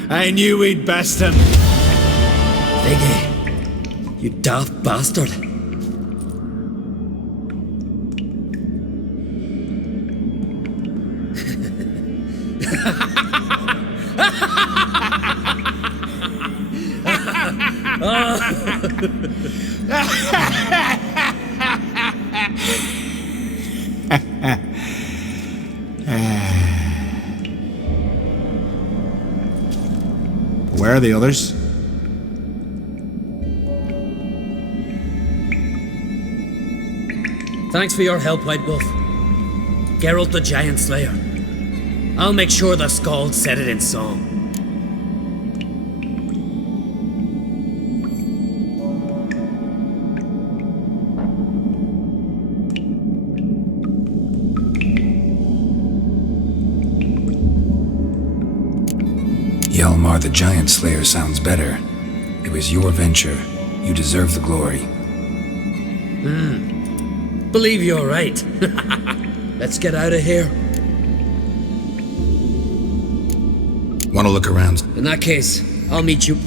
I knew we'd best him. Biggie, you daft bastard. Where are the others? Thanks for your help, White Wolf. Geralt the Giant Slayer. I'll make sure the Skald said it in song. Hjalmar the Giant Slayer sounds better. It was your venture. You deserve the glory. Believe you're right. Let's get out of here. Want to look around? In that case, I'll meet you.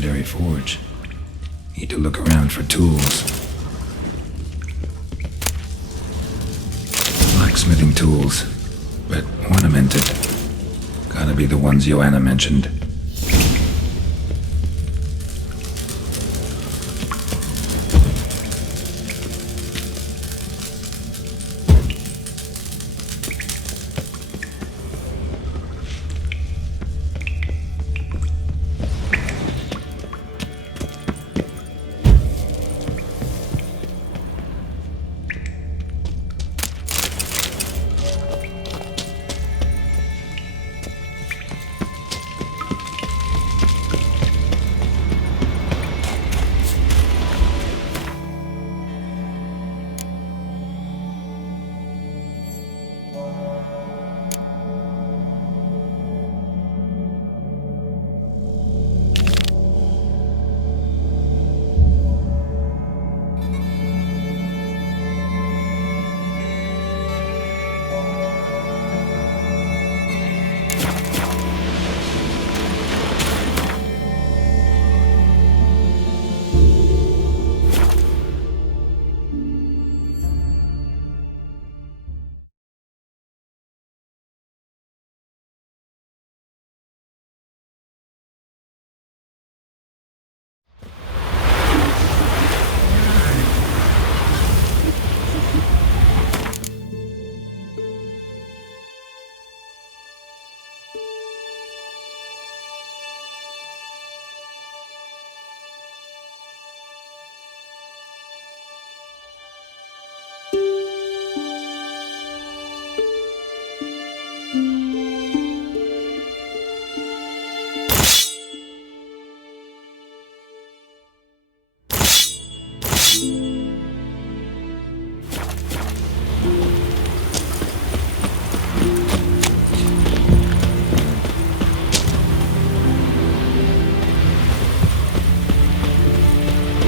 legendary forge. Need to look around for tools. Blacksmithing tools, but ornamented. Gotta be the ones Joanna mentioned.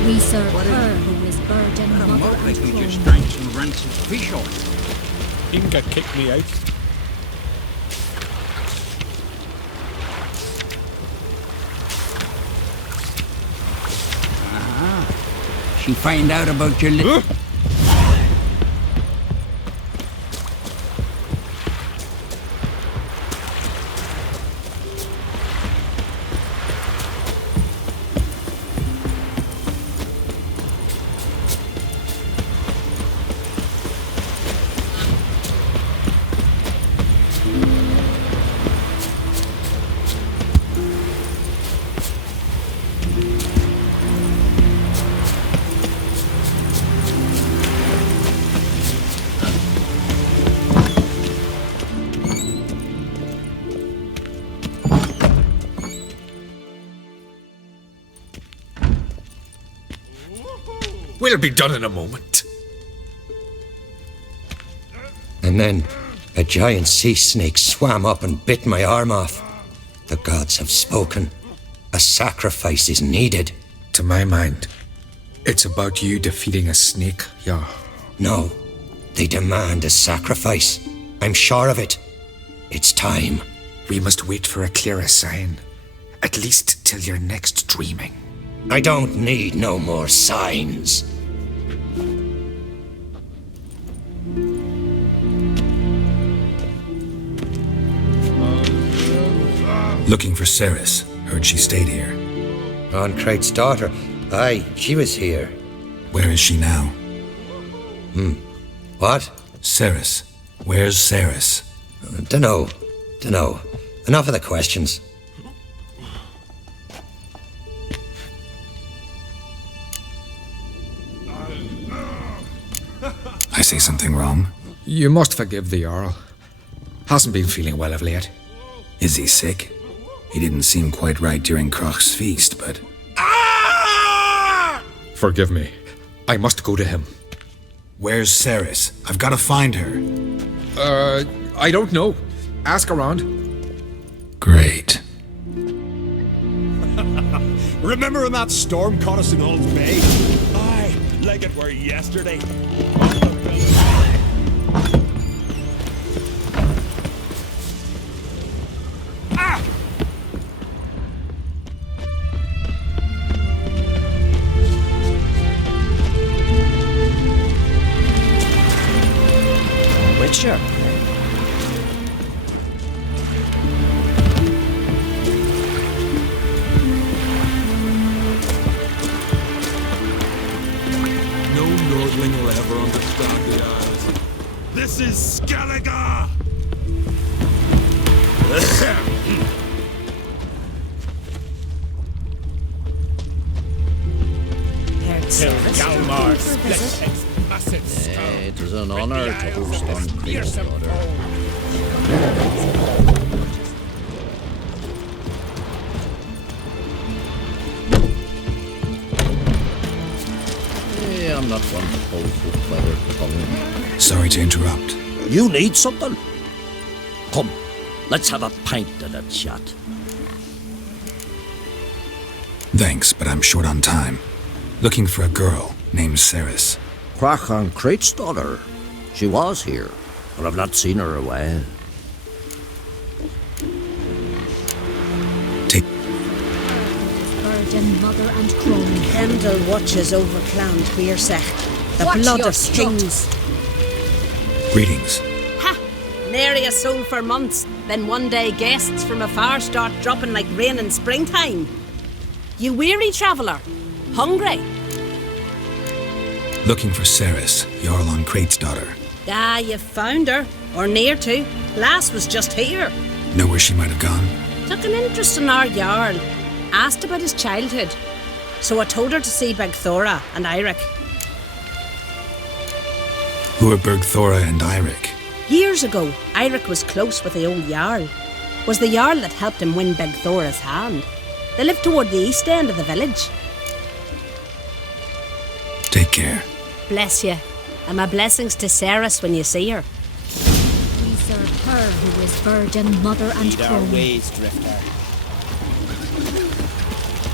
We serve her who is burdened Not mother like and we crone. just drank some rancid fish oil. Inga kicked me out. She find out about your little... We'll be done in a moment. And then a giant sea snake swam up and bit my arm off. The gods have spoken. A sacrifice is needed. To my mind, it's about you defeating a snake, yeah. No, they demand a sacrifice. I'm sure of it. It's time. We must wait for a clearer sign. At least till your next dreaming. I don't need no more signs. Looking for Ceres. Heard she stayed here. Ron Craig's daughter. Aye, she was here. Where is she now? What? Ceres. Where's Ceres? Dunno. Enough of the questions. I say something wrong? You must forgive the Jarl. Hasn't been feeling well of late. Is he sick? He didn't seem quite right during Crach's feast, but... Forgive me. I must go to him. Where's Ceres? I've got to find her. I don't know. Ask around. Great. Remember when that storm caught us in Old Bay? Aye, like it were yesterday. Sure. No Nordling will ever understand the Isles. This is Skellige! It is an honor to host on Crate's daughter. I'm not one to hold with feathered tongue. Sorry to interrupt. You need something? Come, let's have a pint and a chat. Thanks, but I'm short on time. Looking for a girl named Ceres. Crach on Crate's daughter. She was here, but I've not seen her a while. Virgin Mother and Crone. Kendall watches over Clan Withcer. The Watch blood your of kings. Greetings. Ha! Nary a soul for months. Then one day guests from afar start dropping like rain in springtime. You weary traveller? Hungry? Looking for Ceres, Jarl on Crate's daughter. Ah, you found her. Or near to. Lass was just here. Know where she might have gone? Took an interest in our Jarl. Asked about his childhood. So I told her to see Bergthora and Eirik. Who are Bergthora and Eirik? Years ago, Eirik was close with the old Jarl. Was the Jarl that helped him win Bergthora's hand. They lived toward the east end of the village. Take care. Bless you. And my blessings to Ceres when you see her. We serve her who is Virgin Mother and Lead our Crone. ways, Drifter.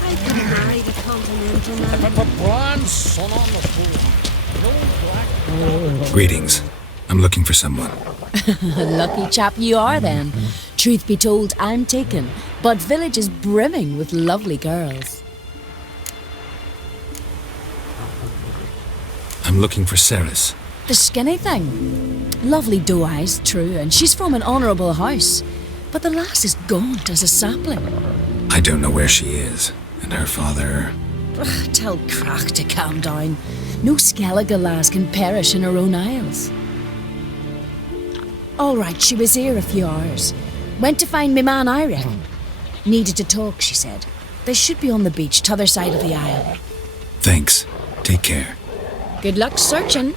I could marry the continental man. If a bronze son on the floor, no black. Greetings. I'm looking for someone. Lucky chap you are then. Truth be told, I'm taken, but village is brimming with lovely girls. I'm looking for Ceres. The skinny thing. Lovely doe eyes, true, and she's from an honourable house. But the lass is gaunt as a sapling. I don't know where she is, and her father... Ugh, tell Crach to calm down. No Skellige lass can perish in her own isles. All right, she was here a few hours. Went to find me man Eirik. Needed to talk, she said. They should be on the beach, t'other side of the isle. Thanks. Take care. Good luck searching.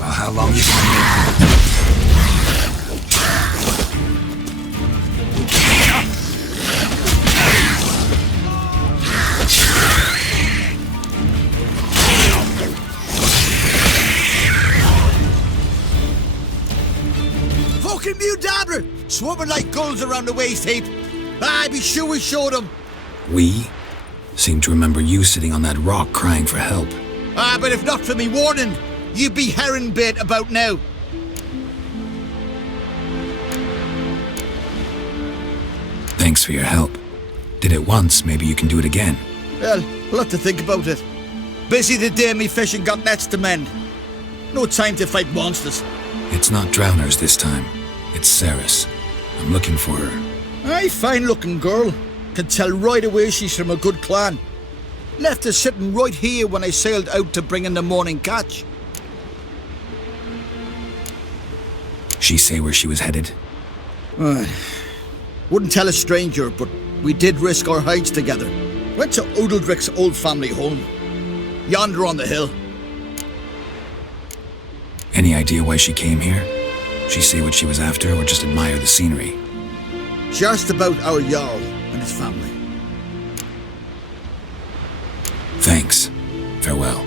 How long you gonna make? Fucking Mudabra! Swarming like gulls around the waist heap. Aye, be sure we showed them. We? Seem to remember you sitting on that rock crying for help. Ah, but if not for me warning, you'd be herring bait about now. Thanks for your help. Did it once, maybe you can do it again. Well, we'll have to think about it. Busy the day me fishing got nets to mend. No time to fight monsters. It's not drowners this time. It's Ceres. I'm looking for her. Aye, fine looking girl. Can tell right away she's from a good clan. Left her sitting right here when I sailed out to bring in the morning catch. She say where she was headed? Wouldn't tell a stranger, but We did risk our hides together. Went to Udaldric's old family home. Yonder on the hill. Any idea why she came here? She say what she was after, or just admire the scenery? She asked about our Jarl and his family. Thanks. Farewell.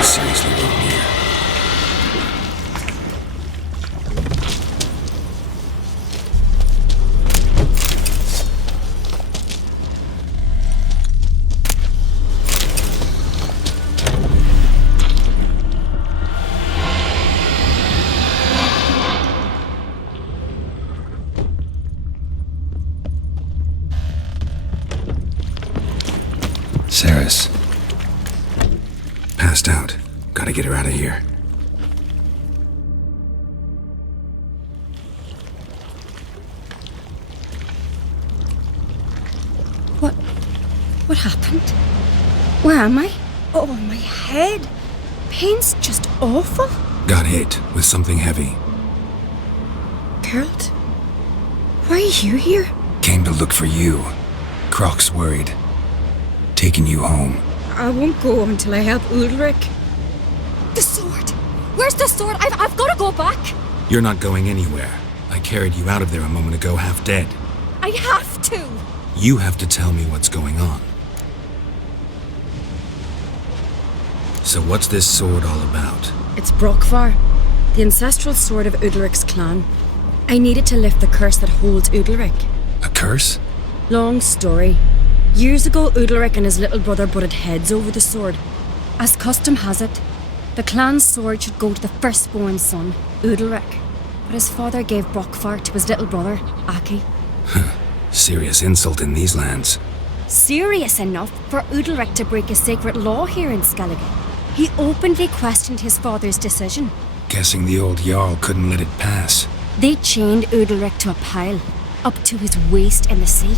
Seriously wrong here. Saris. Passed out. Gotta get her out of here. What happened? Where am I? Oh, my head. Pain's just awful. Got hit with something heavy. Geralt? Why are you here? Came to look for you. Croc's worried. Taking you home. I won't go until I help Udalric. The sword! Where's the sword? I've got to go back! You're not going anywhere. I carried you out of there a moment ago, half dead. I have to! You have to tell me what's going on. So what's this sword all about? It's Brokvar, the ancestral sword of Udalric's clan. I needed to lift the curse that holds Udalric. A curse? Long story. Years ago, Udalric and his little brother butted heads over the sword. As custom has it, the clan's sword should go to the firstborn son, Udalric. But his father gave Brokvar to his little brother, Aki. Serious insult in these lands. Serious enough for Udalric to break a sacred law here in Skellige. He openly questioned his father's decision. Guessing the old Jarl couldn't let it pass. They chained Udalric to a pile, up to his waist in the sea.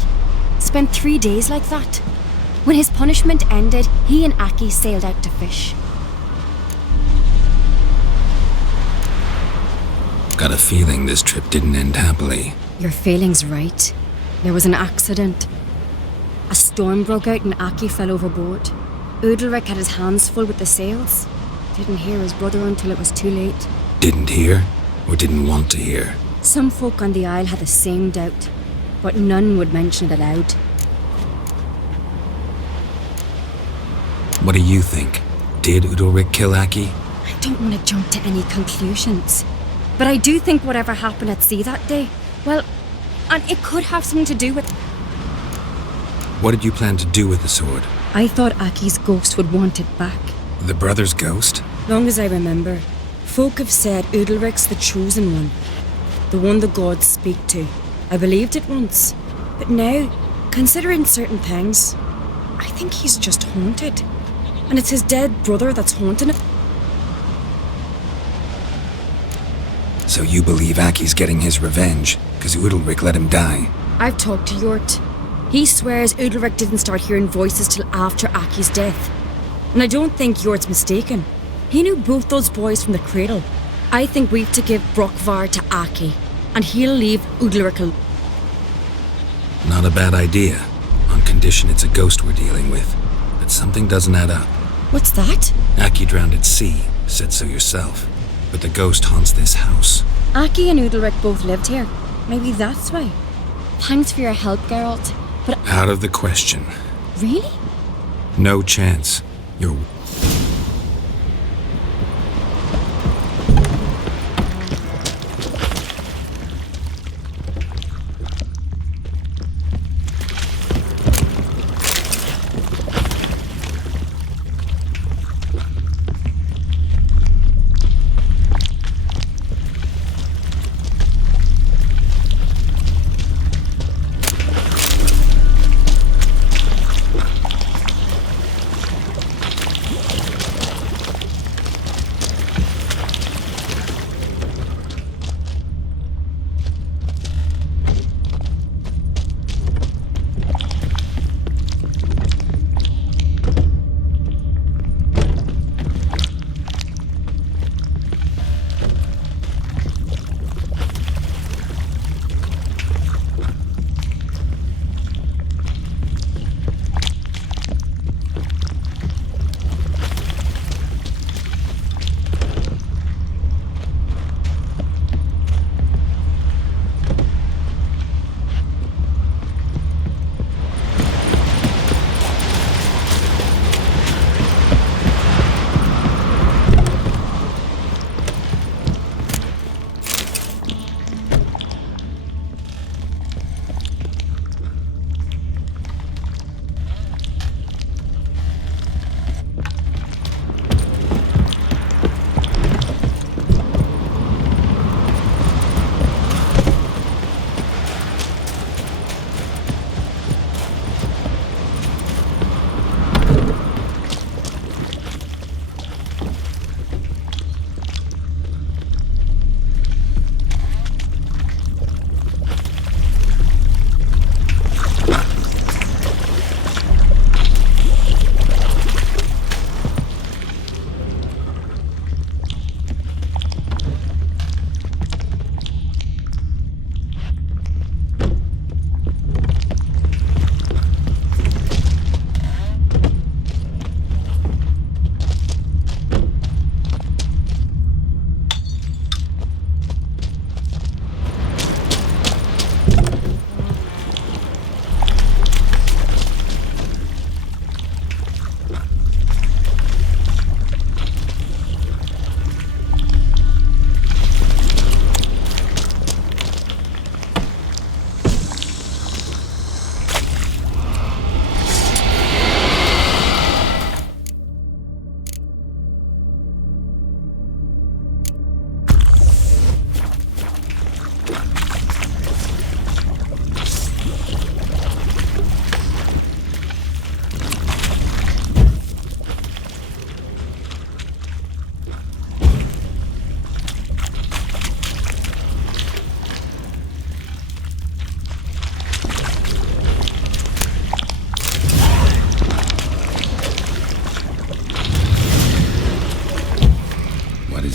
Spent 3 days like that. When his punishment ended, he and Aki sailed out to fish. Got a feeling this trip didn't end happily. Your feeling's right. There was an accident. A storm broke out and Aki fell overboard. Udalric had his hands full with the sails. Didn't hear his brother until it was too late. Didn't hear? Or didn't want to hear? Some folk on the Isle had the same doubt, but none would mention it aloud. What do you think? Did Udalric kill Aki? I don't want to jump to any conclusions. But I do think whatever happened at sea that day, well, and it could have something to do with... What did you plan to do with the sword? I thought Aki's ghost would want it back. The brother's ghost? Long as I remember, folk have said Udalric's the chosen one. The one the gods speak to. I believed it once. But now, considering certain things, I think he's just haunted. And it's his dead brother that's haunting him. So you believe Aki's getting his revenge, because Udalric let him die? I've talked to Yort. He swears Udalric didn't start hearing voices till after Aki's death. And I don't think Yort's mistaken. He knew both those boys from the cradle. I think we've to give Brockvar to Aki, and he'll leave Udalric alone. Not a bad idea, on condition it's a ghost we're dealing with. But something doesn't add up. What's that? Aki drowned at sea, said so yourself. But the ghost haunts this house. Aki and Udalric both lived here. Maybe that's why. Thanks for your help, Geralt. But Out of the question. really? No chance. You're...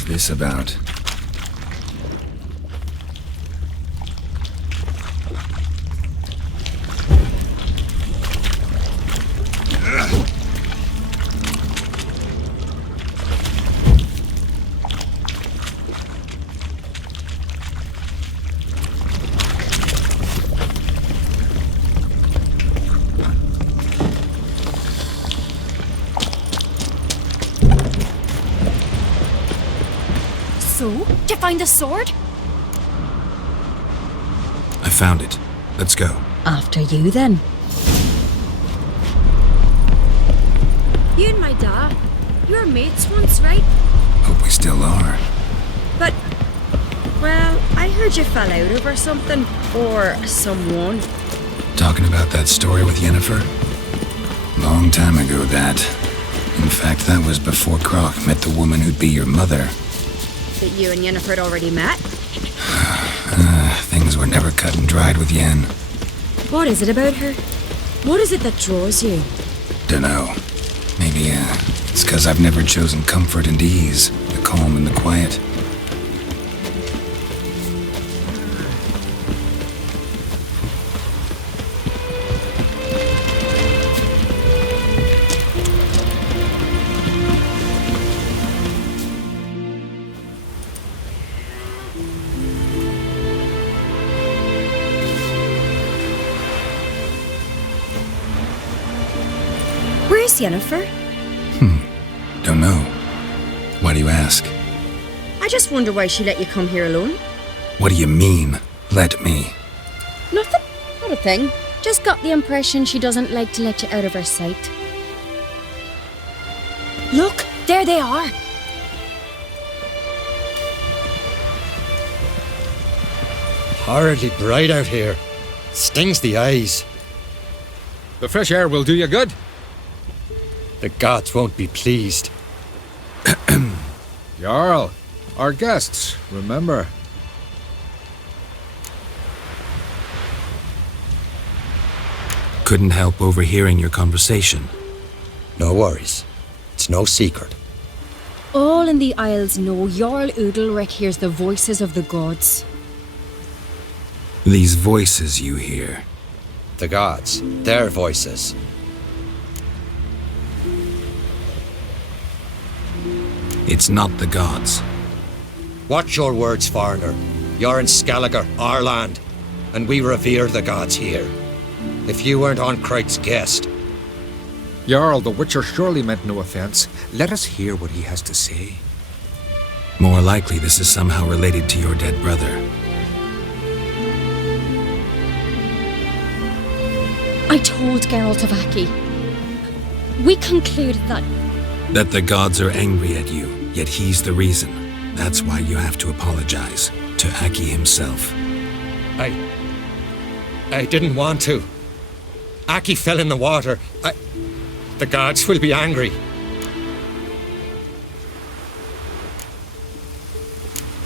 this about? So, did you find the sword? I found it. Let's go. After you, then. You and my dad, you were mates once, right? Hope we still are. But, well, I heard you fell out over something. Or someone. Talking about that story with Yennefer? Long time ago, that. In fact, that was before Croc met the woman who'd be your mother. But you and Yennefer had already met? Things were never cut and dried with Yen. What is it about her? What is it that draws you? Dunno. Maybe, it's 'cause I've never chosen comfort and ease, the calm and the quiet. Where's Yennefer? Don't know. Why do you ask? I just wonder why she let you come here alone. What do you mean, let me? Nothing. Not a thing. Just got the impression she doesn't like to let you out of her sight. Look, there they are. Horridly bright out here. Stings the eyes. The fresh air will do you good. The gods won't be pleased. Jarl, our guests, remember. Couldn't help overhearing your conversation. No worries. It's no secret. All in the Isles know Jarl Udalric hears the voices of the gods. These voices you hear. The gods. Their voices. It's not the gods. Watch your words, foreigner. You're in Skellige, our land, and we revere the gods here. If you weren't on Cright's guest. Jarl, the Witcher surely meant no offense. Let us hear what he has to say. More likely this is somehow related to your dead brother. I told Geralt of Aki. We concluded that the gods are angry at you, yet he's the reason. That's why you have to apologize to Aki himself. I didn't want to. Aki fell in the water. The gods will be angry.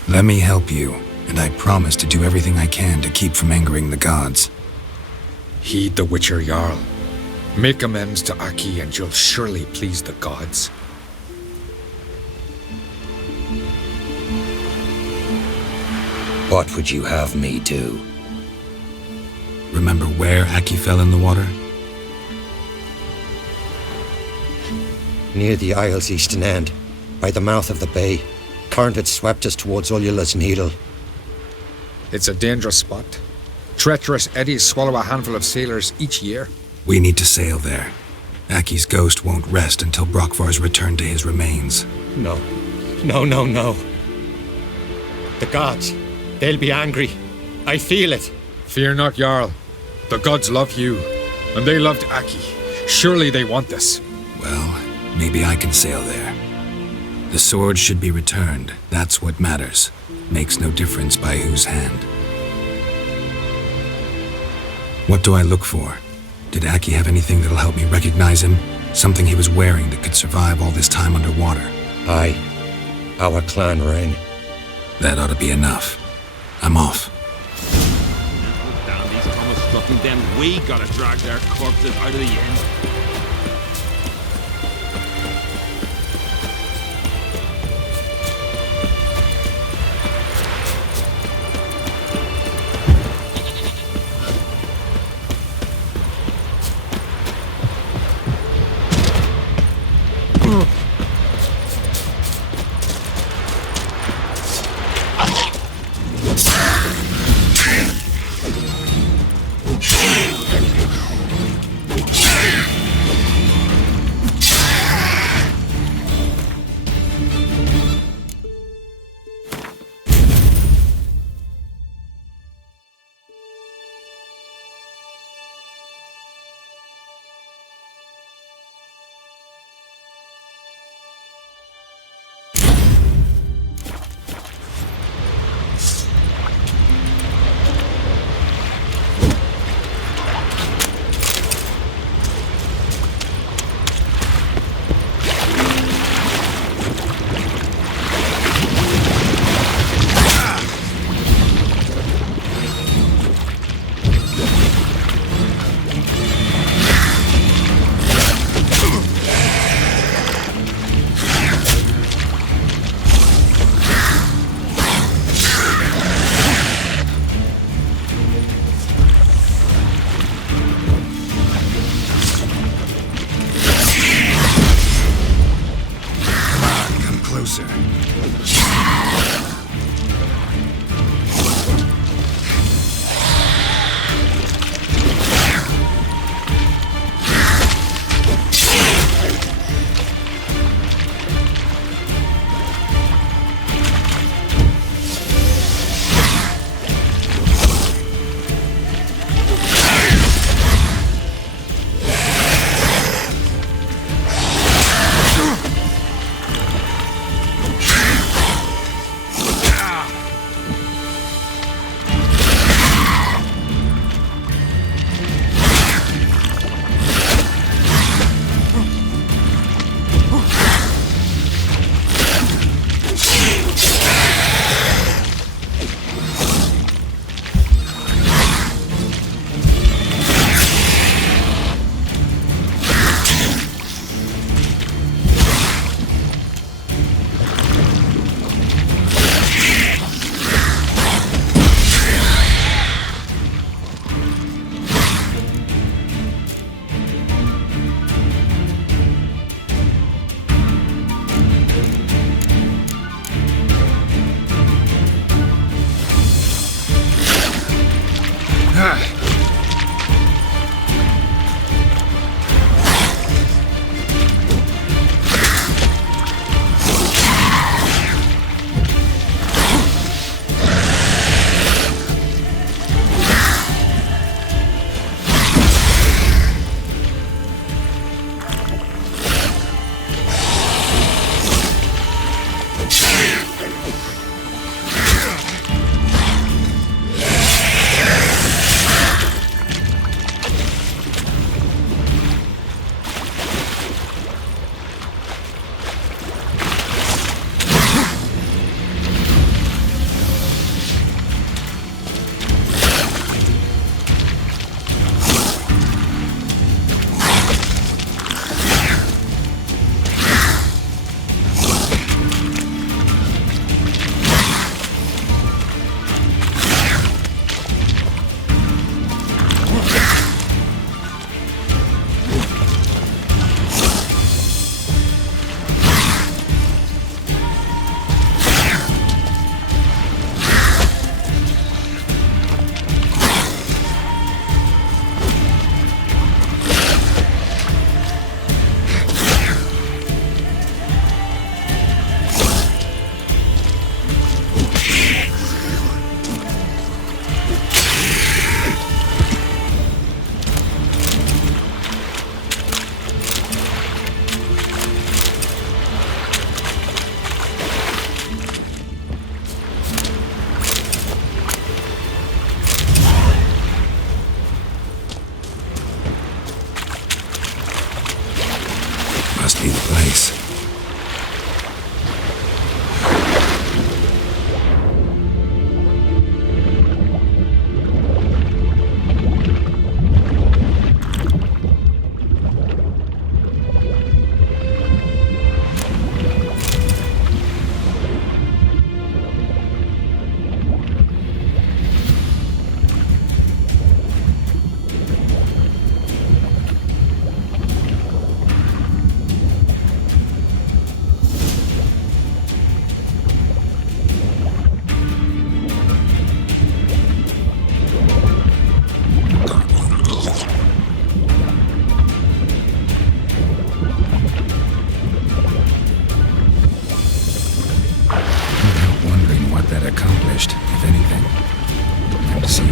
Let me help you, and I promise to do everything I can to keep from angering the gods. Heed the Witcher, Jarl. Make amends to Aki and you'll surely please the gods. What would you have me do? Remember where Aki fell in the water? Near the Isle's eastern end, by the mouth of the bay. Current had swept us towards Ullula's Needle. It's a dangerous spot. Treacherous eddies swallow a handful of sailors each year. We need to sail there. Aki's ghost won't rest until Brokvar's returned to his remains. No. The gods, they'll be angry. I feel it. Fear not, Jarl. The gods love you, and they loved Aki. Surely they want this. Well, maybe I can sail there. The sword should be returned. That's what matters. Makes no difference by whose hand. What do I look for? Did Aki have anything that'll help me recognize him? Something he was wearing that could survive all this time underwater? Aye. Our clan ring. That ought to be enough. I'm off. Down these Thomas Struck and then we gotta drag their corpses out of the inn.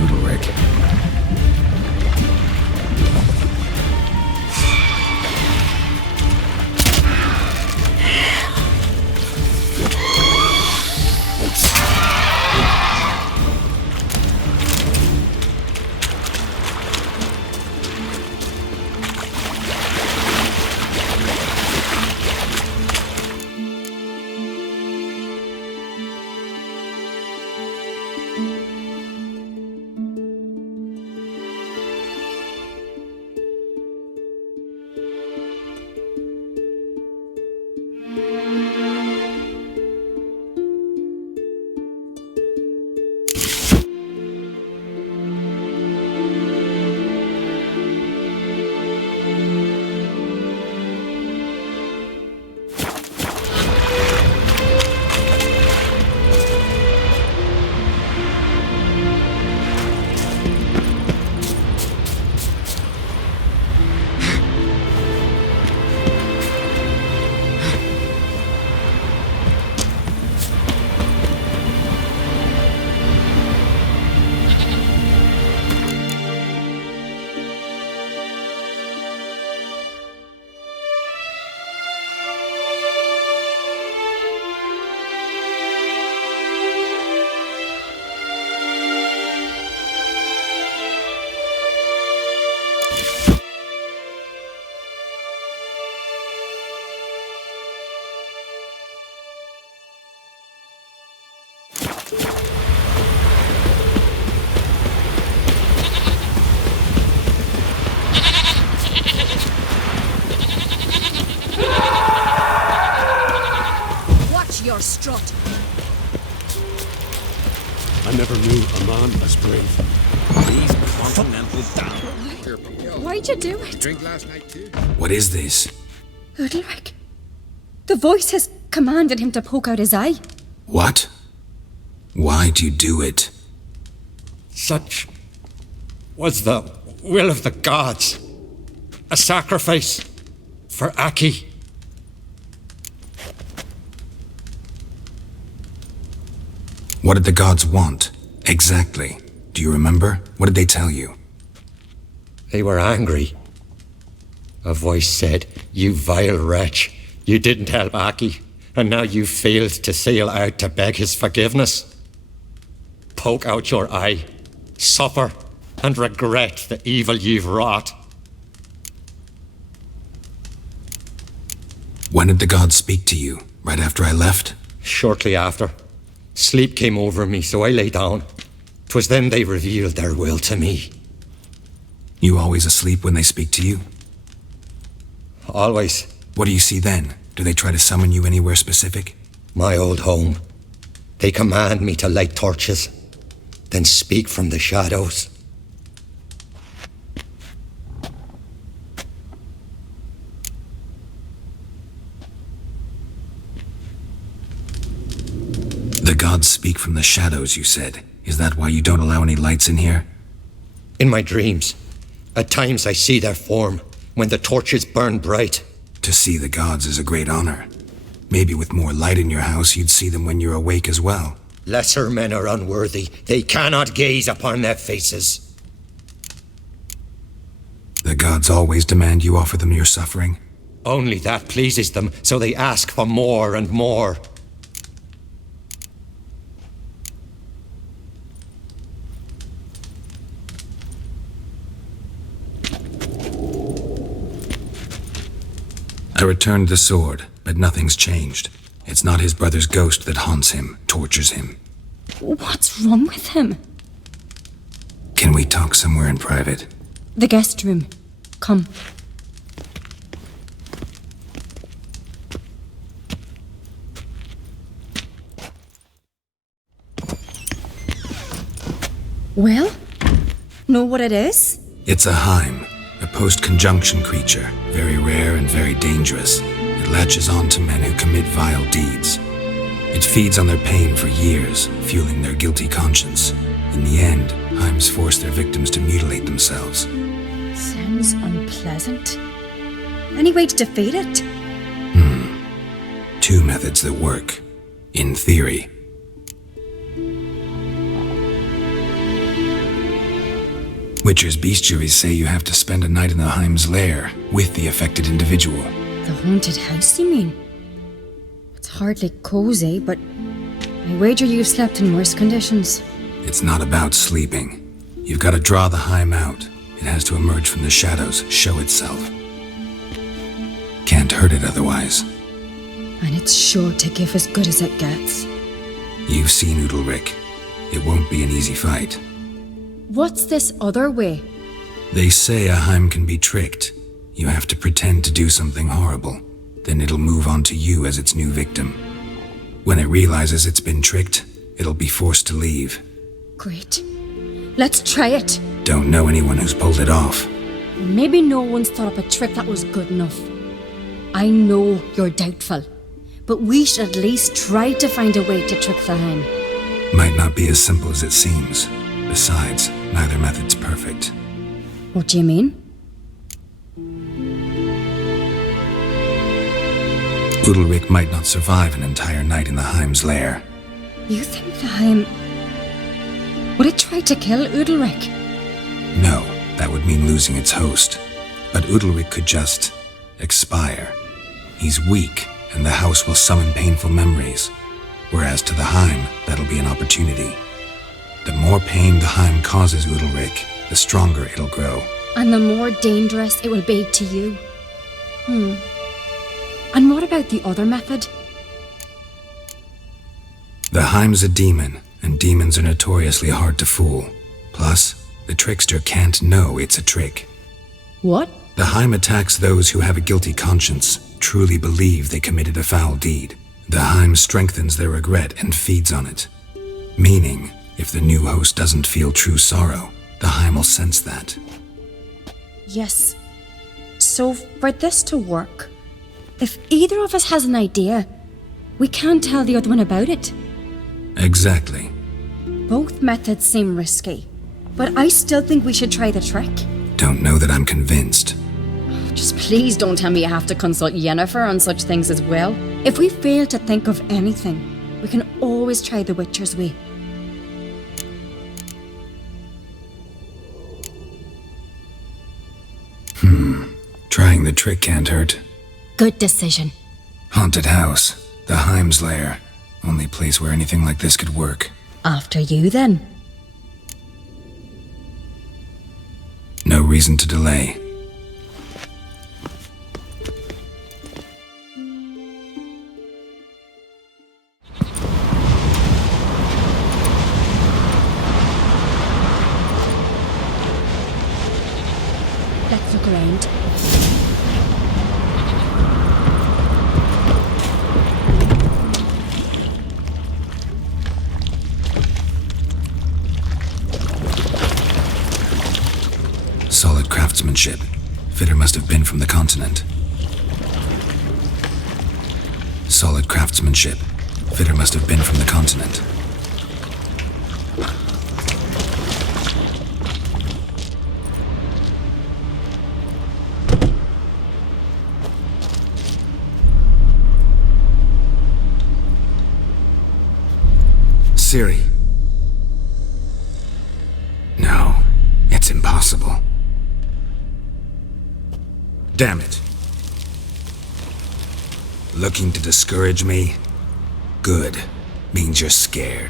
Udalric. Watch your strut. I never knew a man as brave. These continental down. Why'd you do it? Drink last night too. What is this? Udalric. The voice has commanded him to poke out his eye. What? Why'd you do it? Such was the will of the gods. A sacrifice for Aki. What did the gods want? Exactly. Do you remember? What did they tell you? They were angry. A voice said, "You vile wretch, you didn't help Aki, and now you failed to sail out to beg his forgiveness. Poke out your eye, suffer, and regret the evil you've wrought." When did the gods speak to you? Right after I left? Shortly after. Sleep came over me, so I lay down. 'Twas then they revealed their will to me. You always asleep when they speak to you? Always. What do you see then? Do they try to summon you anywhere specific? My old home. They command me to light torches, then speak from the shadows. The gods speak from the shadows, you said. Is that why you don't allow any lights in here? In my dreams, at times I see their form when the torches burn bright. To see the gods is a great honor. Maybe with more light in your house, you'd see them when you're awake as well. Lesser men are unworthy. They cannot gaze upon their faces. The gods always demand you offer them your suffering? Only that pleases them, so they ask for more and more. I returned the sword, but nothing's changed. It's not his brother's ghost that haunts him, tortures him. What's wrong with him? Can we talk somewhere in private? The guest room. Come. Well? Know what it is? It's a Heim, a post-conjunction creature, very rare and very dangerous. It latches on to men who commit vile deeds. It feeds on their pain for years, fueling their guilty conscience. In the end, Heims force their victims to mutilate themselves. Sounds unpleasant. Any way to defeat it? Two methods that work. In theory. Witcher's bestiaries say you have to spend a night in the Heim's lair with the affected individual. The haunted house, you mean? It's hardly cozy, but I wager you've slept in worse conditions. It's not about sleeping. You've got to draw the Heim out. It has to emerge from the shadows, show itself. Can't hurt it otherwise. And it's sure to give as good as it gets. You've seen Udalric. It won't be an easy fight. What's this other way? They say a Heim can be tricked. You have to pretend to do something horrible. Then it'll move on to you as its new victim. When it realizes it's been tricked, it'll be forced to leave. Great. Let's try it. Don't know anyone who's pulled it off. Maybe no one's thought up a trick that was good enough. I know you're doubtful, but we should at least try to find a way to trick the Heim. Might not be as simple as it seems. Besides, neither method's perfect. What do you mean? Udalric might not survive an entire night in the Heim's lair. You think the Heim... Would it try to kill Udalric? No, that would mean losing its host. But Udalric could just... expire. He's weak, and the house will summon painful memories. Whereas to the Heim, that'll be an opportunity. The more pain the Heim causes Udalric, the stronger it'll grow. And the more dangerous it will be to you. And what about the other method? The Heim's a demon, and demons are notoriously hard to fool. Plus, the trickster can't know it's a trick. What? The Heim attacks those who have a guilty conscience, truly believe they committed a foul deed. The Heim strengthens their regret and feeds on it. Meaning, if the new host doesn't feel true sorrow, the Heim will sense that. Yes. So, for this to work, if either of us has an idea, we can't tell the other one about it. Exactly. Both methods seem risky, but I still think we should try the trick. Don't know that I'm convinced. Just please don't tell me I have to consult Yennefer on such things as well. If we fail to think of anything, we can always try the Witcher's way. Trying the trick can't hurt. Good decision. Haunted house. The Heim's lair. Only place where anything like this could work. After you, then. No reason to delay. Let's look around. Solid craftsmanship. Fitter must have been from the continent. Solid craftsmanship. Fitter must have been from the continent. Ciri. No, it's impossible. Damn it. Looking to discourage me? Good. Means you're scared.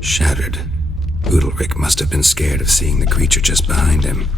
Shattered. Udalric must have been scared of seeing the creature just behind him.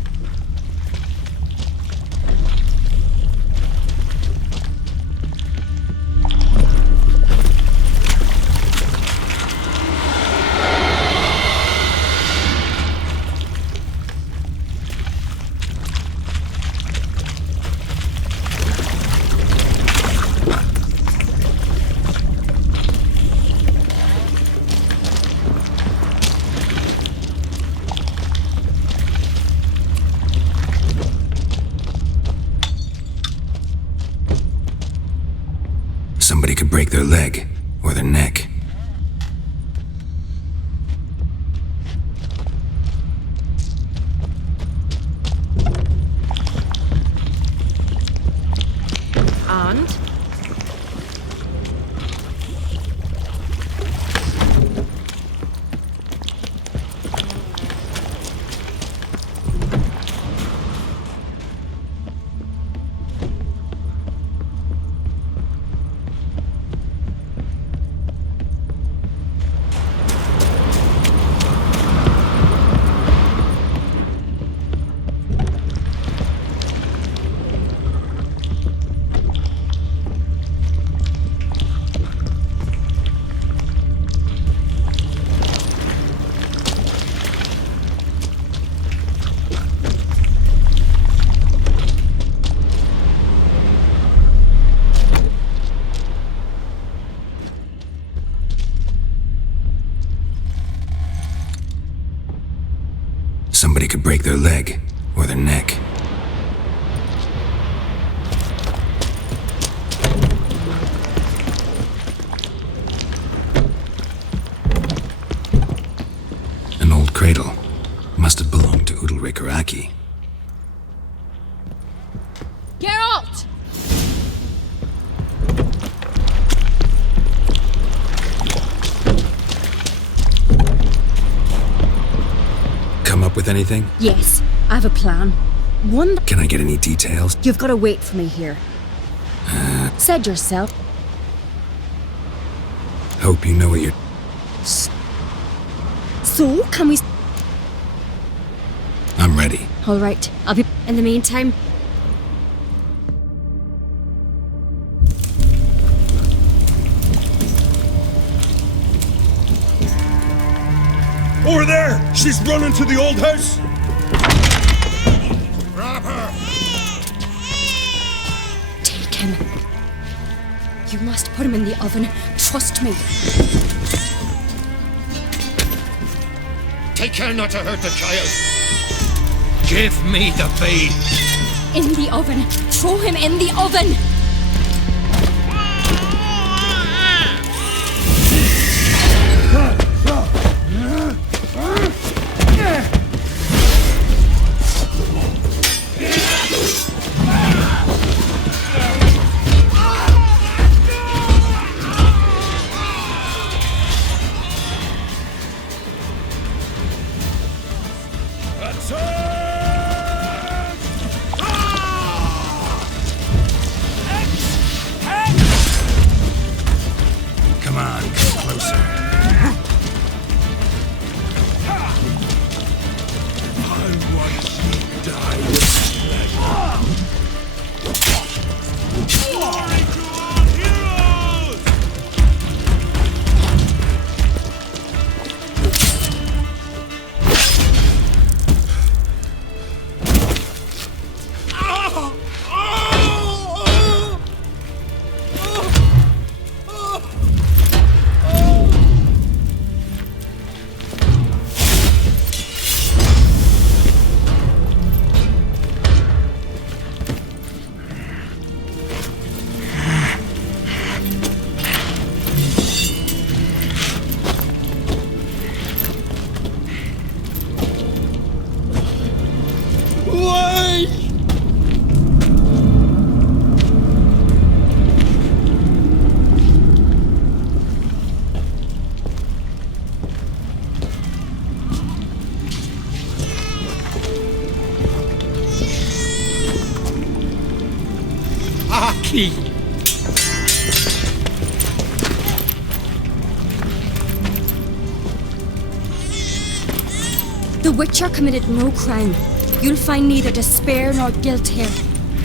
Somebody could break their leg, or their neck. hand. Somebody could break their leg, or their neck. An old cradle. Must have belonged to Udalric or Aki. Geralt! Come up with anything? Yes, I have a plan. One. Can I get any details? You've got to wait for me here. Said yourself. Hope you know what you're... So, can we... I'm ready. All right, I'll be... In the meantime... Over there! She's running to the old house! Grab her! Take him. You must put him in the oven. Trust me. Take care not to hurt the child. Give me the babe. In the oven. Throw him in the oven. Come on, come closer. I want to die with Glory to our heroes! Aki! The Witcher committed no crime. You'll find neither despair nor guilt here.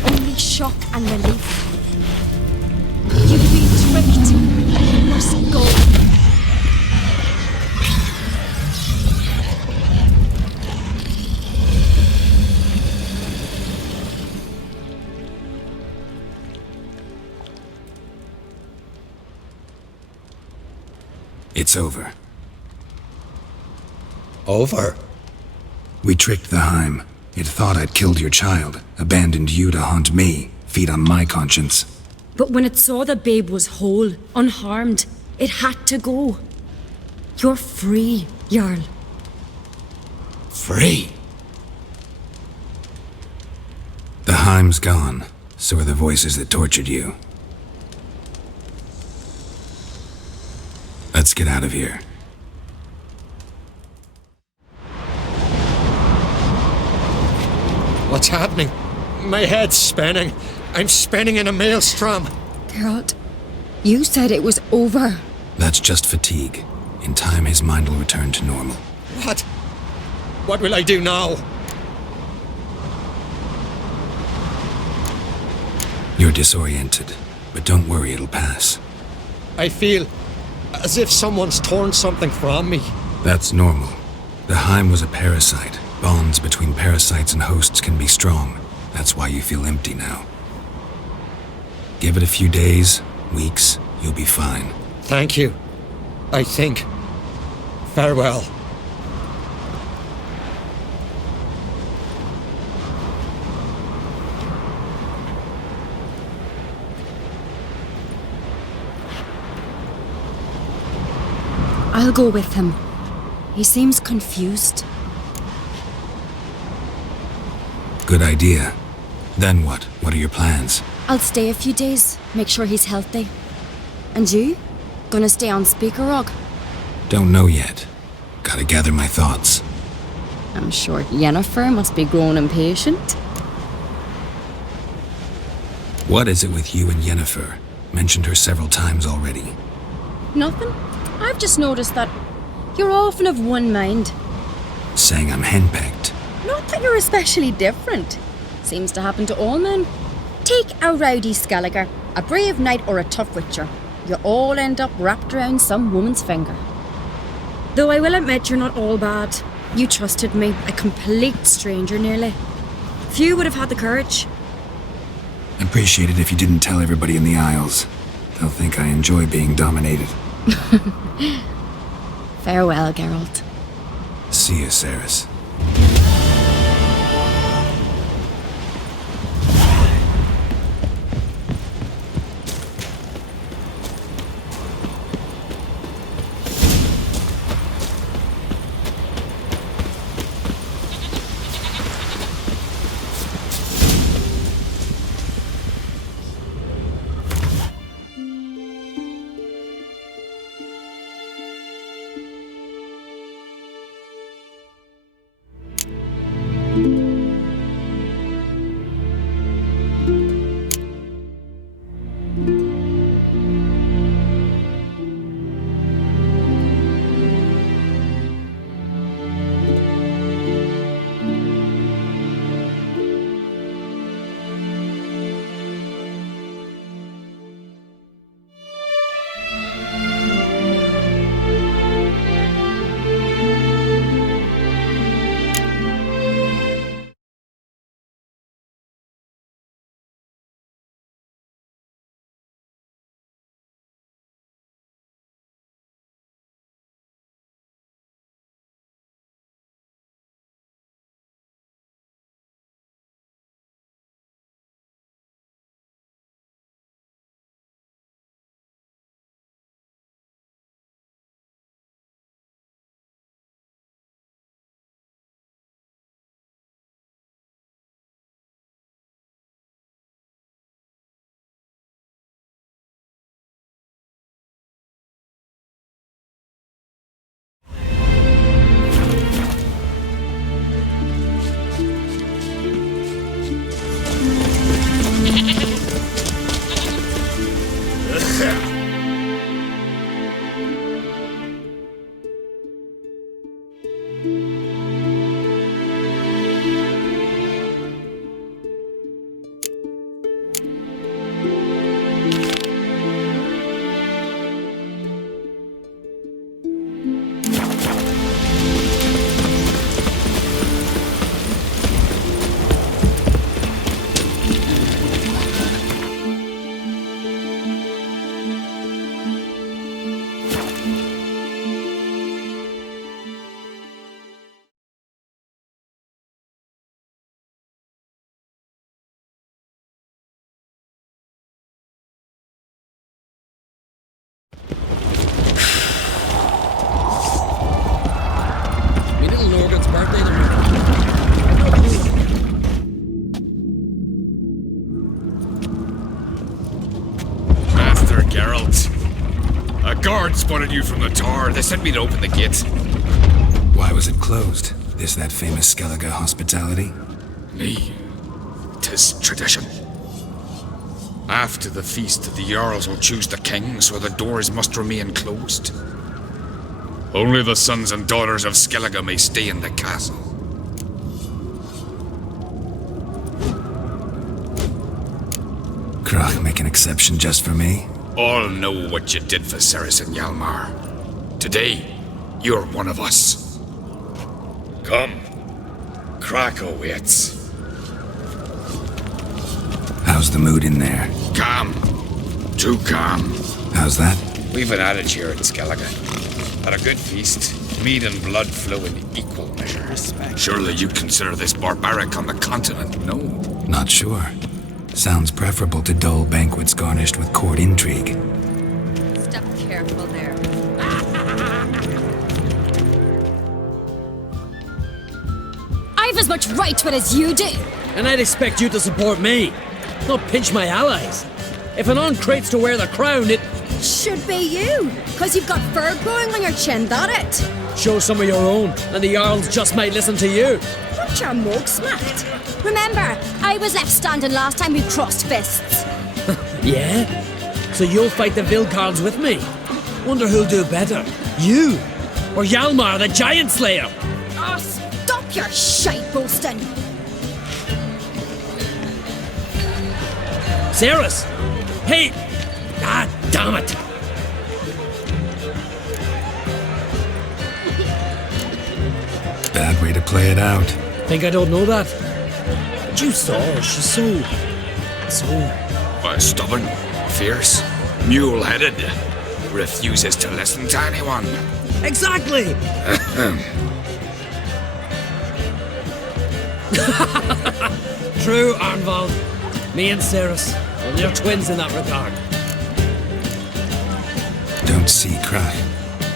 Only shock and relief. You've been tricked. You must go. It's over. Over? We tricked the Heim. It thought I'd killed your child, abandoned you to haunt me, feed on my conscience. But when it saw the babe was whole, unharmed, it had to go. You're free, Jarl. Free? The Heim's gone, so are the voices that tortured you. get out of here. What's happening? My head's spinning. I'm spinning in a maelstrom. Geralt, you said it was over. That's just fatigue. In time, his mind will return to normal. What? What will I do now? You're disoriented, but don't worry, it'll pass. I feel as if someone's torn something from me. That's normal. The Heim was a parasite. Bonds between parasites and hosts can be strong. That's why you feel empty now. Give it a few days, weeks, you'll be fine. Thank you. I think. Farewell. I'll go with him. He seems confused. Good idea. Then what? What are your plans? I'll stay a few days, make sure he's healthy. And you? Gonna stay on Speaker Rock? Don't know yet. Gotta gather my thoughts. I'm sure Yennefer must be growing impatient. What is it with you and Yennefer? Mentioned her several times already. Nothing. I've just noticed that you're often of one mind. Saying I'm henpecked. Not that you're especially different. Seems to happen to all men. Take a rowdy Skellige, a brave knight or a tough witcher. You all end up wrapped around some woman's finger. Though I will admit you're not all bad. You trusted me, a complete stranger nearly. Few would have had the courage. Appreciate it if you didn't tell everybody in the Isles. They'll think I enjoy being dominated. Farewell, Geralt. See you, Cerys. guards spotted you from the tower. They sent me to open the gate. Why was it closed? Is that famous Skellige hospitality? Nay, 'tis tradition. After the feast, the Jarls will choose the king, so the doors must remain closed. Only the sons and daughters of Skellige may stay in the castle. Krach make an exception just for me? All know what you did for Saracen Hjalmar. Today, you're one of us. Come. Krach awaits. How's the mood in there? Calm. Too calm. How's that? We've an adage here in Skellige. At a good feast, meat and blood flow in equal measure. Surely you consider this barbaric on the continent, no? Not sure. Sounds preferable to dull banquets garnished with court intrigue. Step careful there. I've as much right to it as you do. And I'd expect you to support me, not pinch my allies. If an on crates to wear the crown, it should be you, because you've got fur growing on your chin, that it? Show some of your own, and the Jarls just might listen to you. Watch your mug smacked. Remember, I was left standing last time we crossed fists. Yeah? So you'll fight the Vilcarls with me? Wonder who'll do better, you or Hjalmar the Giant Slayer? Oh, stop your shite boasting. Ceres! Hey! Ah, damn it! Bad way to play it out. Think I don't know that? But you saw her, she's so... Why, stubborn, fierce, mule-headed, refuses to listen to anyone. Exactly! True, Arnvald. Me and Ceres, well, they're twins in that regard. Don't see Krach.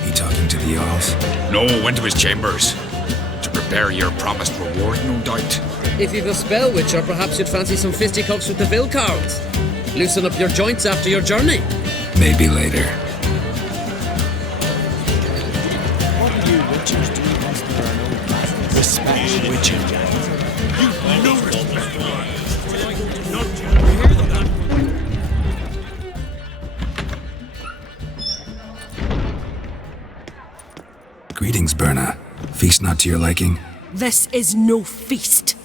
He talking to the Jarls? No, went to his chambers. To prepare your promised reward, no doubt. If you've a spell, Witcher, perhaps you'd fancy some fisticuffs with the Vilcarls. Loosen up your joints after your journey. Maybe later. What do you Witchers do once there are no classes? Respect the Witcher, Jack. No respect. Greetings, Berna. Feast not to your liking? This is no feast.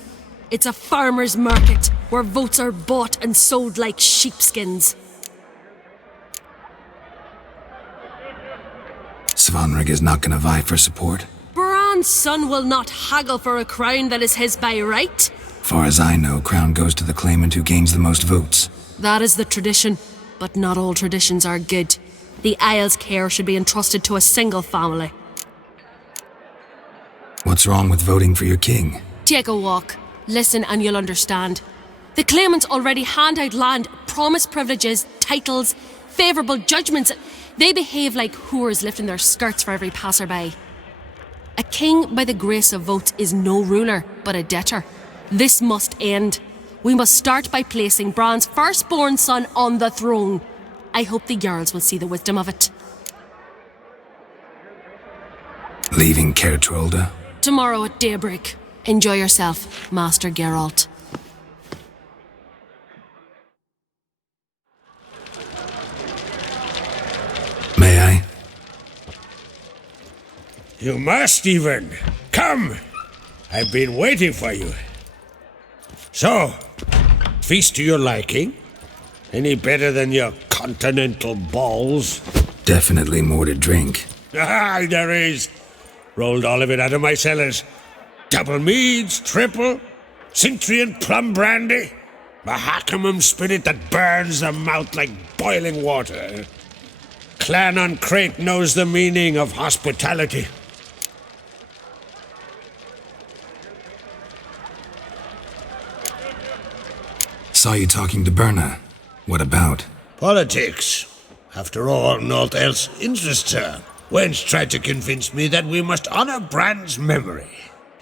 It's a farmer's market where votes are bought and sold like sheepskins. Svanrig is not gonna vie for support? Bran's son will not haggle for a crown that is his by right. Far as I know, crown goes to the claimant who gains the most votes. That is the tradition, but not all traditions are good. The Isle's care should be entrusted to a single family. What's wrong with voting for your king? Take a walk. Listen and you'll understand. The claimants already hand out land, promise privileges, titles, favourable judgments. They behave like whores lifting their skirts for every passerby. A king by the grace of votes is no ruler, but a debtor. This must end. We must start by placing Bran's firstborn son on the throne. I hope the Jarls will see the wisdom of it. Leaving Kertrolda? Tomorrow at daybreak. Enjoy yourself, Master Geralt. May I? You must even. Come! I've been waiting for you. So, feast to your liking? Any better than your continental balls? Definitely more to drink. Ah, there is. Rolled all of it out of my cellars. Double meads, triple, Cintrian plum brandy, Mahakimum spirit that burns the mouth like boiling water. Clan on Crate knows the meaning of hospitality. Saw you talking to Berna. What about? Politics. After all, naught else interests her. Wench tried to convince me that we must honor Bran's memory.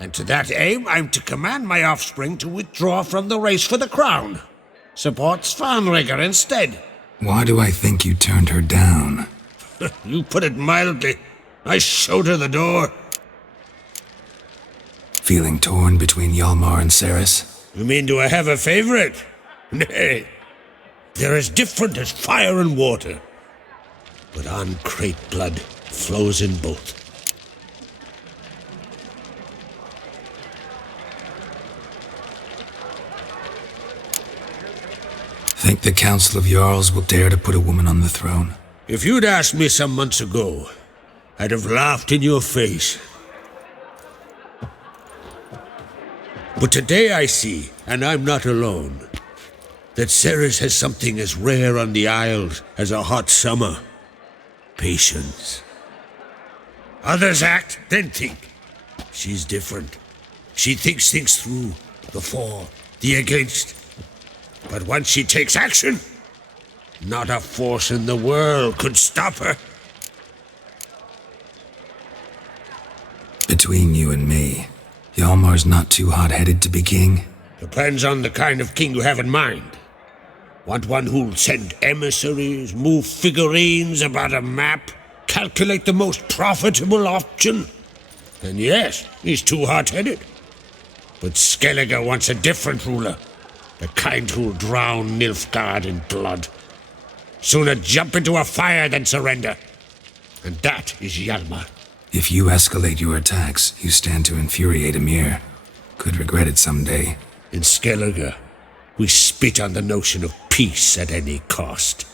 And to that aim, I'm to command my offspring to withdraw from the race for the crown. Support Svanrigger instead. Why do I think you turned her down? You put it mildly. I showed her the door. Feeling torn between Hjalmar and Ceres? You mean, do I have a favorite? Nay. They're as different as fire and water. But uncrate blood flows in both. Think the Council of Jarls will dare to put a woman on the throne? If you'd asked me some months ago, I'd have laughed in your face. But today I see, and I'm not alone, that Ceres has something as rare on the Isles as a hot summer. Patience. Others act, then think. She's different. She thinks things through, the for, the against. But once she takes action, not a force in the world could stop her. Between you and me, Hjalmar's not too hot-headed to be king? Depends on the kind of king you have in mind. Want one who'll send emissaries, move figurines about a map, calculate the most profitable option? Then yes, he's too hot-headed. But Skellige wants a different ruler. The kind who'll drown Nilfgaard in blood. Sooner jump into a fire than surrender. And that is Hjalmar. If you escalate your attacks, you stand to infuriate Emir. Could regret it someday. In Skellige, we spit on the notion of peace at any cost.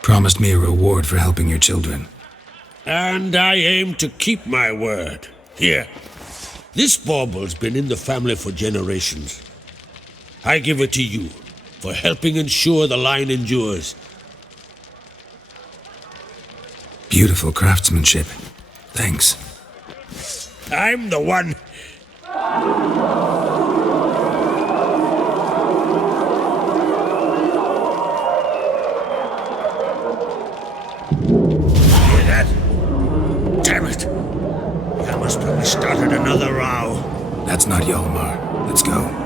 Promised me a reward for helping your children. And I aim to keep my word. Here. This bauble's been in the family for generations. I give it to you for helping ensure the line endures. Beautiful craftsmanship. Thanks. I'm the one. Hear that? Damn it. I must probably started another row. That's not Hjalmar. Let's go.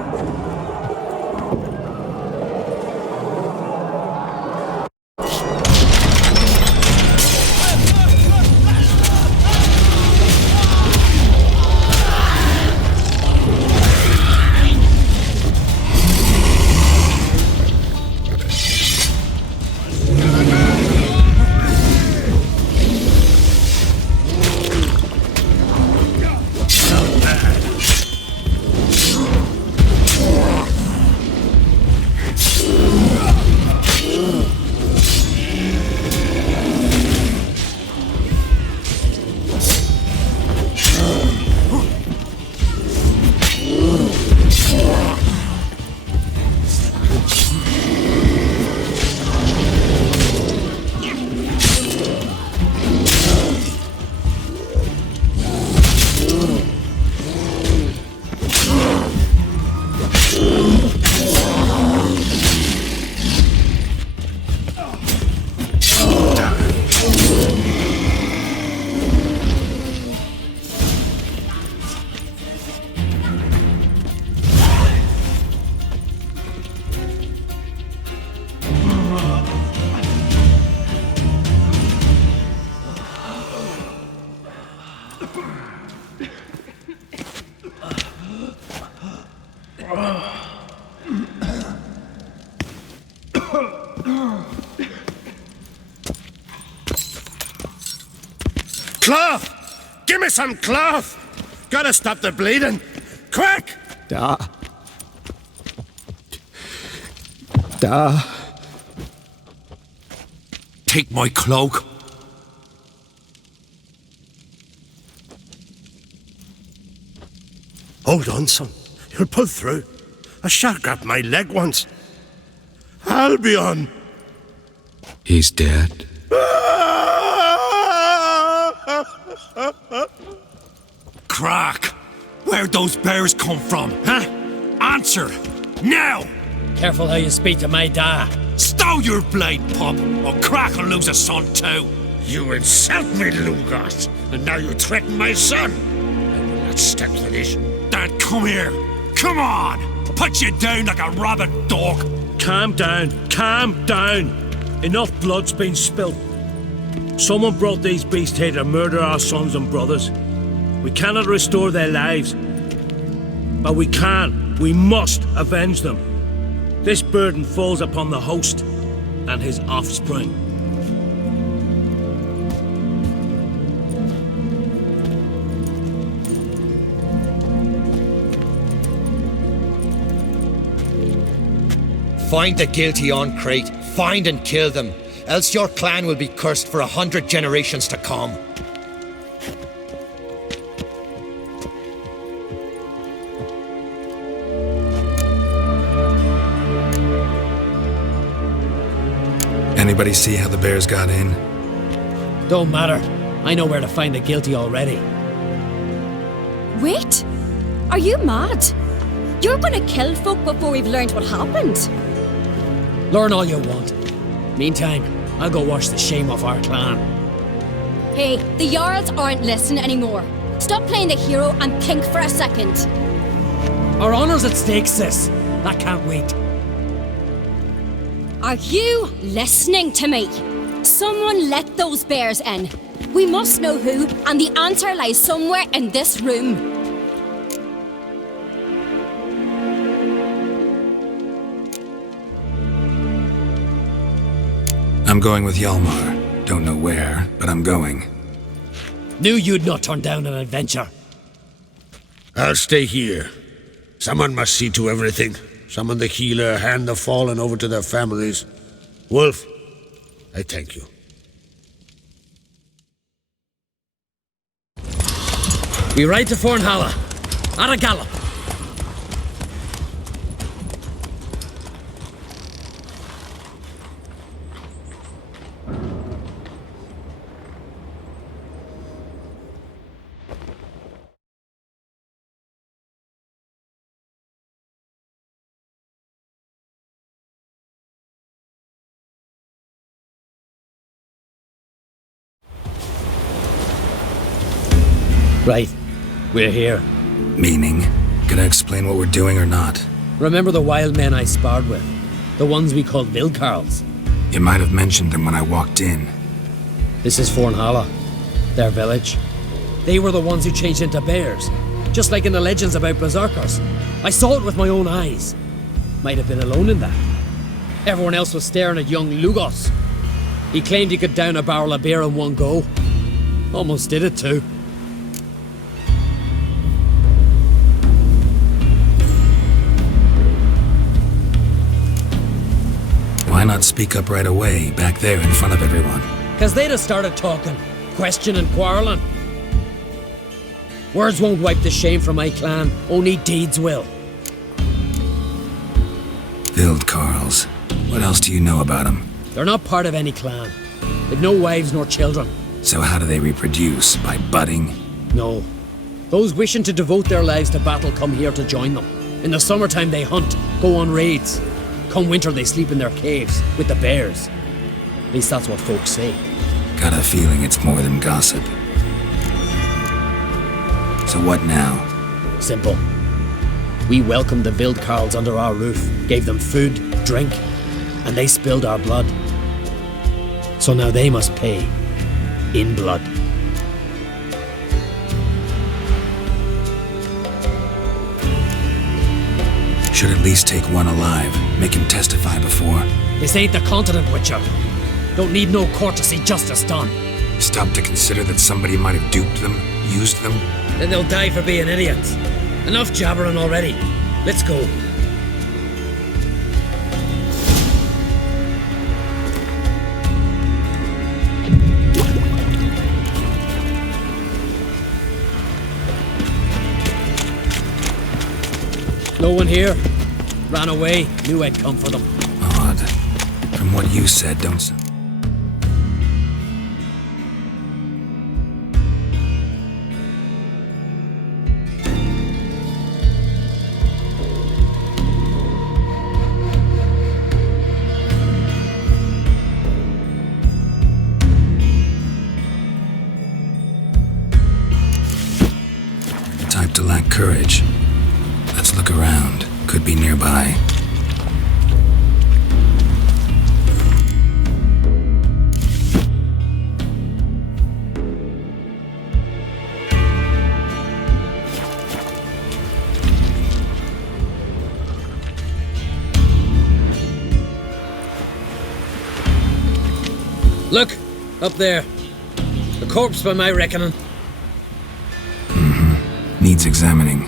Cloth! Give me some cloth! Gotta stop the bleeding! Quick! Da. Take my cloak. Hold on, son. You'll pull through. A shark grabbed my leg once. Albion! He's dead. Crack! Where'd those bears come from, huh? Answer! Now! Careful how you speak to my dad. Stow your blade, pup, or Crack will lose a son too. You insult me, Lugos, and now you threaten my son. I will not step for this. Dad, come here. Come on! Put you down like a rabid dog. Calm down. Calm down. Enough blood's been spilt. Someone brought these beasts here to murder our sons and brothers. We cannot restore their lives. But we must avenge them. This burden falls upon the host and his offspring. Find the guilty on Crate. Find and kill them, else your clan will be cursed for 100 generations to come. Anybody see how the bears got in? Don't matter. I know where to find the guilty already. Wait! Are you mad? You're gonna kill folk before we've learned what happened. Learn all you want. Meantime, I'll go wash the shame off our clan. Hey, the Jarls aren't listening anymore. Stop playing the hero and think for a second. Our honor's at stake, sis. That can't wait. Are you listening to me? Someone let those bears in. We must know who, and the answer lies somewhere in this room. I'm going with Hjalmar. Don't know where, but I'm going. Knew you'd not turn down an adventure. I'll stay here. Someone must see to everything. Summon the healer, hand the fallen over to their families. Wolf, I thank you. We ride to Fornhalla. At a gallop. Right. We're here. Meaning? Gonna explain what we're doing or not? Remember the wild men I sparred with? The ones we called Vildkarls? You might have mentioned them when I walked in. This is Fornhalla, their village. They were the ones who changed into bears, just like in the legends about berserkers. I saw it with my own eyes. Might have been alone in that. Everyone else was staring at young Lugos. He claimed he could down a barrel of beer in one go. Almost did it too. Why not speak up right away, back there in front of everyone? 'Cause they'd have started talking, questioning, quarreling. Words won't wipe the shame from my clan, only deeds will. Vildkarls. What else do you know about them? They're not part of any clan. They've no wives nor children. So how do they reproduce? By budding? No. Those wishing to devote their lives to battle come here to join them. In the summertime they hunt, go on raids. Come winter they sleep in their caves, with the bears. At least that's what folks say. Got a feeling it's more than gossip. So what now? Simple. We welcomed the Vildkarls under our roof, gave them food, drink, and they spilled our blood. So now they must pay. In blood. Should at least take one alive, make him testify before. This ain't the continent, Witcher. Don't need no court to see justice done. Stop to consider that somebody might have duped them, used them. Then they'll die for being idiots. Enough jabbering already. Let's go. No one here. Ran away. Knew I'd come for them. Odd. From what you said, don't... Type to lack courage. Let's look around. Could be nearby. Look, up there. The corpse by my reckoning. Needs examining.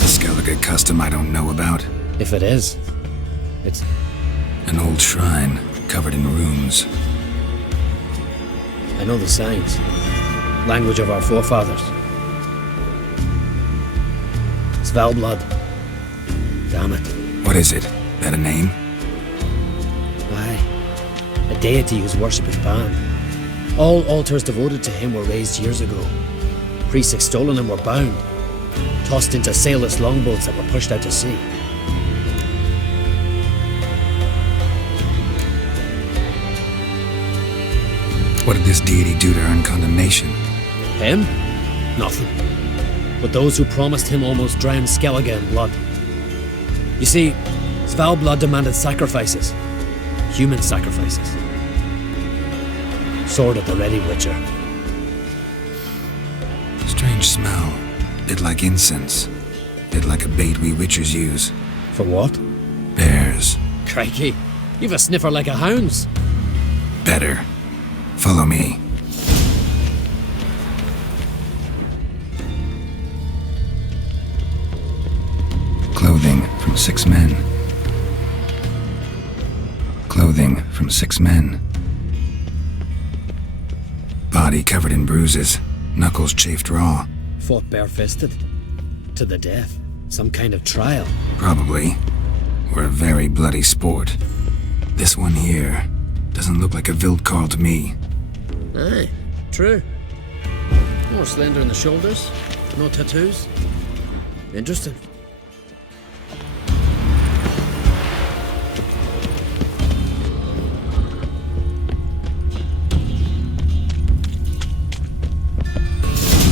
A Skellige custom I don't know about. If it is, it's an old shrine covered in runes. I know the signs. Language of our forefathers. Svalblood. Damn it. What is it? That a name? Aye. A deity whose worship is banned. All altars devoted to him were raised years ago. Priests extolling him were bound. Tossed into sailless longboats that were pushed out to sea. What did this deity do to earn condemnation? Him? Nothing. But those who promised him almost drowned Skellige in blood. You see, Svalblood demanded sacrifices. Human sacrifices. Sword at the ready, Witcher. Strange smell. Bit like incense. Bit like a bait we Witchers use. For what? Bears. Crikey, you've a sniffer like a hound's. Better. Follow me. Clothing from 6 men. Clothing from 6 men. Body covered in bruises. Knuckles chafed raw. Fought barefisted. To the death. Some kind of trial. Probably. Or a very bloody sport. This one here doesn't look like a Wildkarl to me. Aye, true. More slender in the shoulders. No tattoos. Interesting.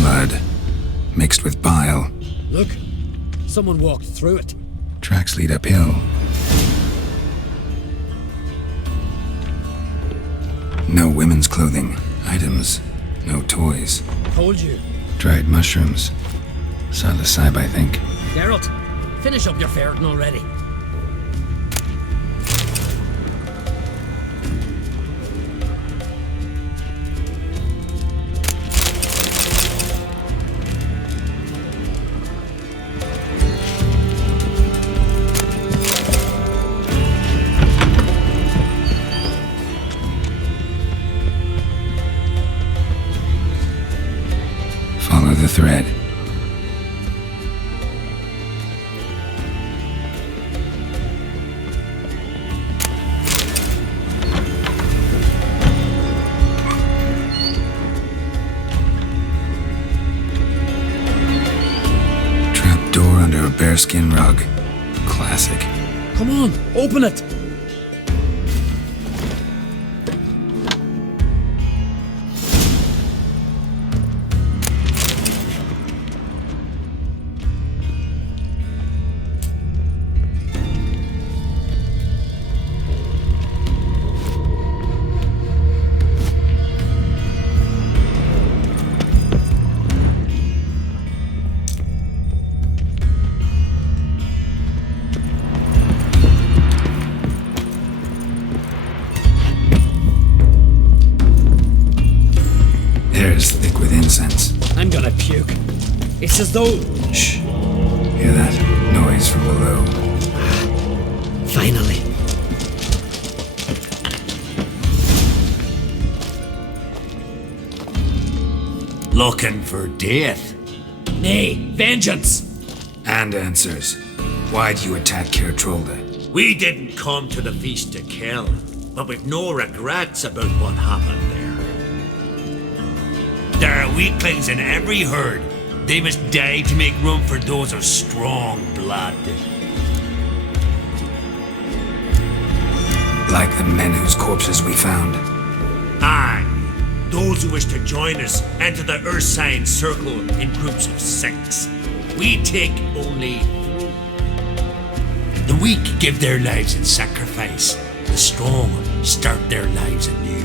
Blood. Mixed with bile. Look. Someone walked through it. Tracks lead uphill. No women's clothing. Items. No toys. Told you. Dried mushrooms. Psilocybe, I think. Geralt, finish up your ferreting already. Follow the thread. Trap door under a bearskin rug. Classic. Come on, open it! Air's thick with incense. I'm gonna puke. It's as though... Shh. Hear that noise from below. Finally. Looking for death? Nay, vengeance! And answers. Why'd you attack Kertrolde? We didn't come to the feast to kill, but we've no regrets about what happened there. There are weaklings in every herd. They must die to make room for those of strong blood. Like the men whose corpses we found. Aye. Those who wish to join us enter the Ursine circle in groups of 6. We take only 3. The weak give their lives in sacrifice. The strong start their lives anew.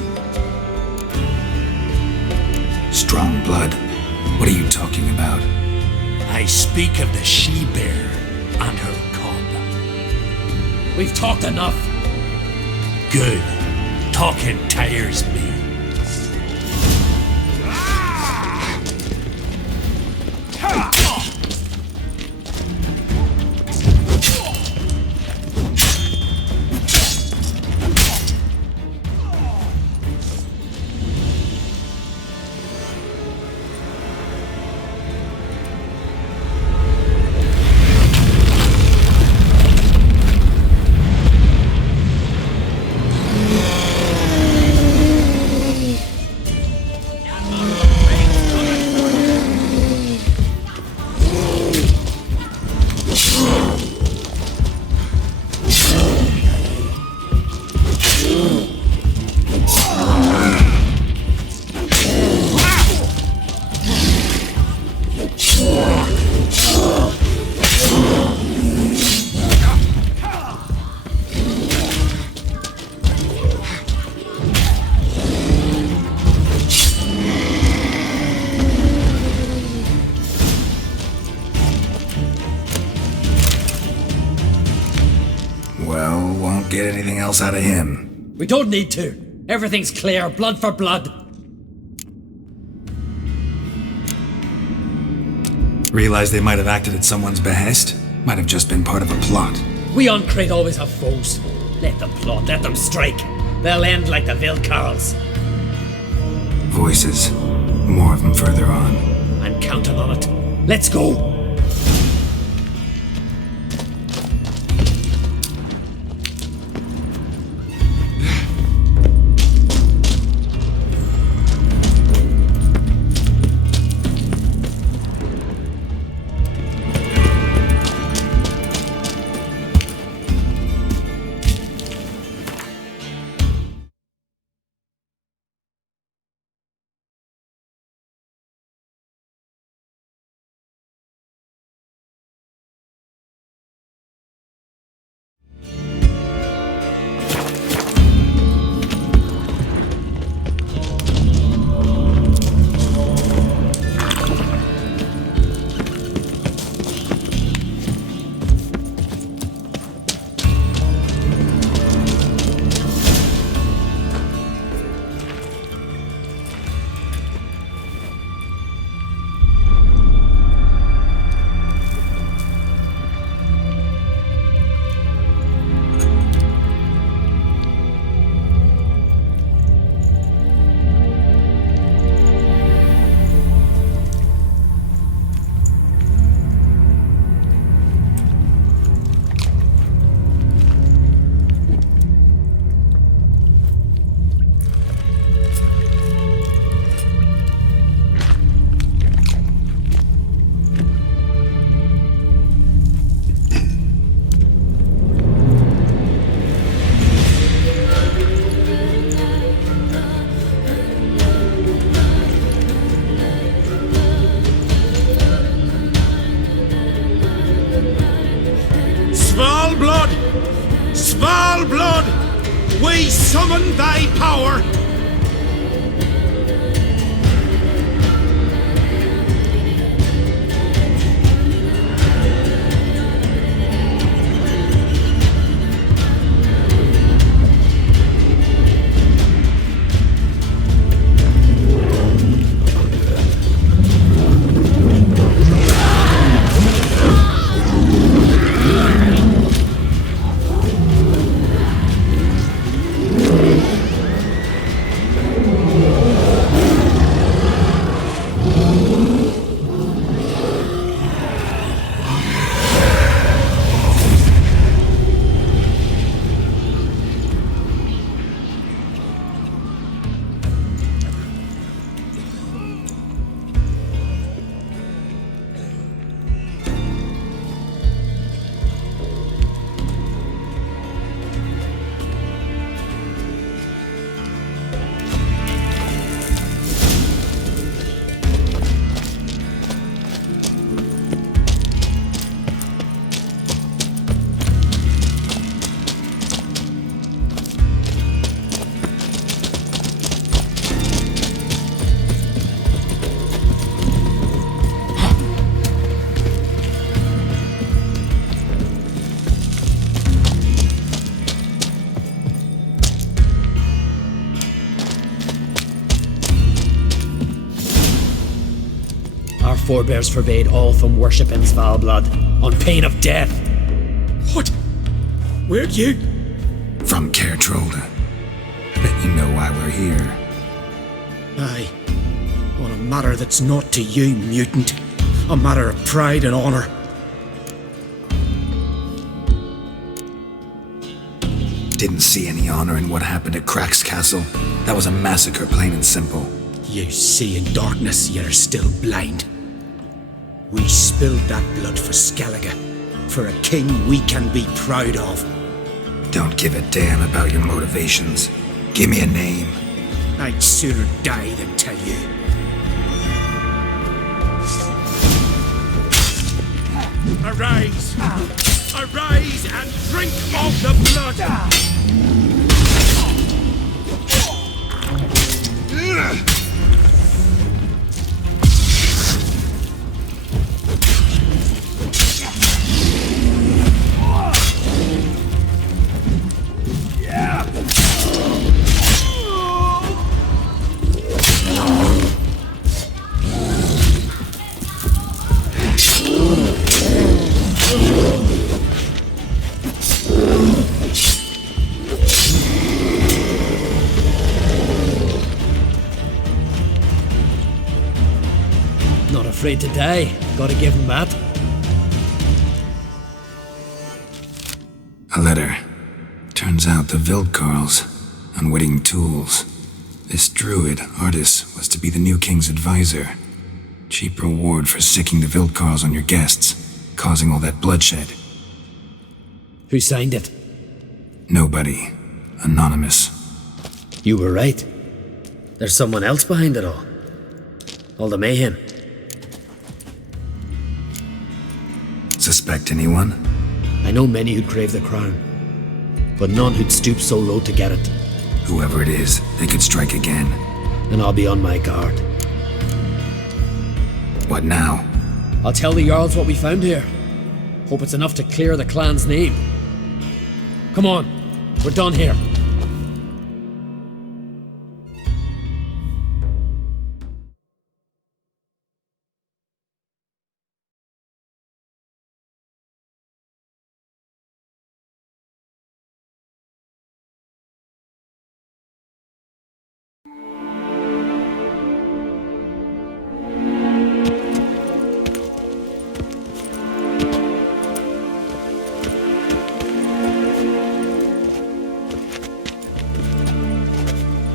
Strong blood? What are you talking about? I speak of the she-bear and her cub. We've talked enough. Good. Talking tires me. Get anything else out of him? We don't need to. Everything's clear, blood for blood. Realize they might have acted at someone's behest? Might have just been part of a plot. We on Crete always have foes. Let them plot, let them strike. They'll end like the Vilcarls. Voices. More of them further on. I'm counting on it. Let's go. Svalblood, we summon thy power. Our forebears forbade all from worshipping Svalbard on pain of death. What? Where'd you? From Cairtrolda. I bet you know why we're here. Aye. On a matter that's not to you, mutant. A matter of pride and honour. Didn't see any honor in what happened at Crack's Castle. That was a massacre, plain and simple. You see in darkness, you're still blind. We spilled that blood for Skellige, for a king we can be proud of. Don't give a damn about your motivations. Give me a name. I'd sooner die than tell you. Arise! Arise and drink of the blood! Not afraid to die. Gotta give him that. A letter. Turns out the Vildkarls, unwitting tools. This druid, Artis, was to be the new king's advisor. Cheap reward for sicking the Vildkarls on your guests, causing all that bloodshed. Who signed it? Nobody. Anonymous. You were right. There's someone else behind it all. All the mayhem. Suspect anyone? I know many who'd crave the crown, but none who'd stoop so low to get it. Whoever it is, they could strike again. And I'll be on my guard. What now? I'll tell the Jarls what we found here. Hope it's enough to clear the clan's name. Come on, we're done here.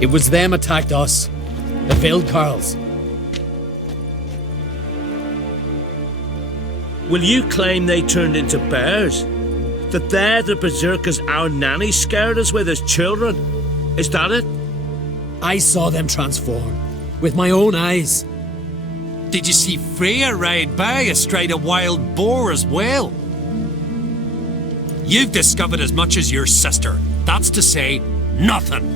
It was them attacked us. The Vildkarls. Will you claim they turned into bears? That they're the berserkers our nanny scared us with as children? Is that it? I saw them transform. With my own eyes. Did you see Freya ride by astride a wild boar as well? You've discovered as much as your sister. That's to say, nothing.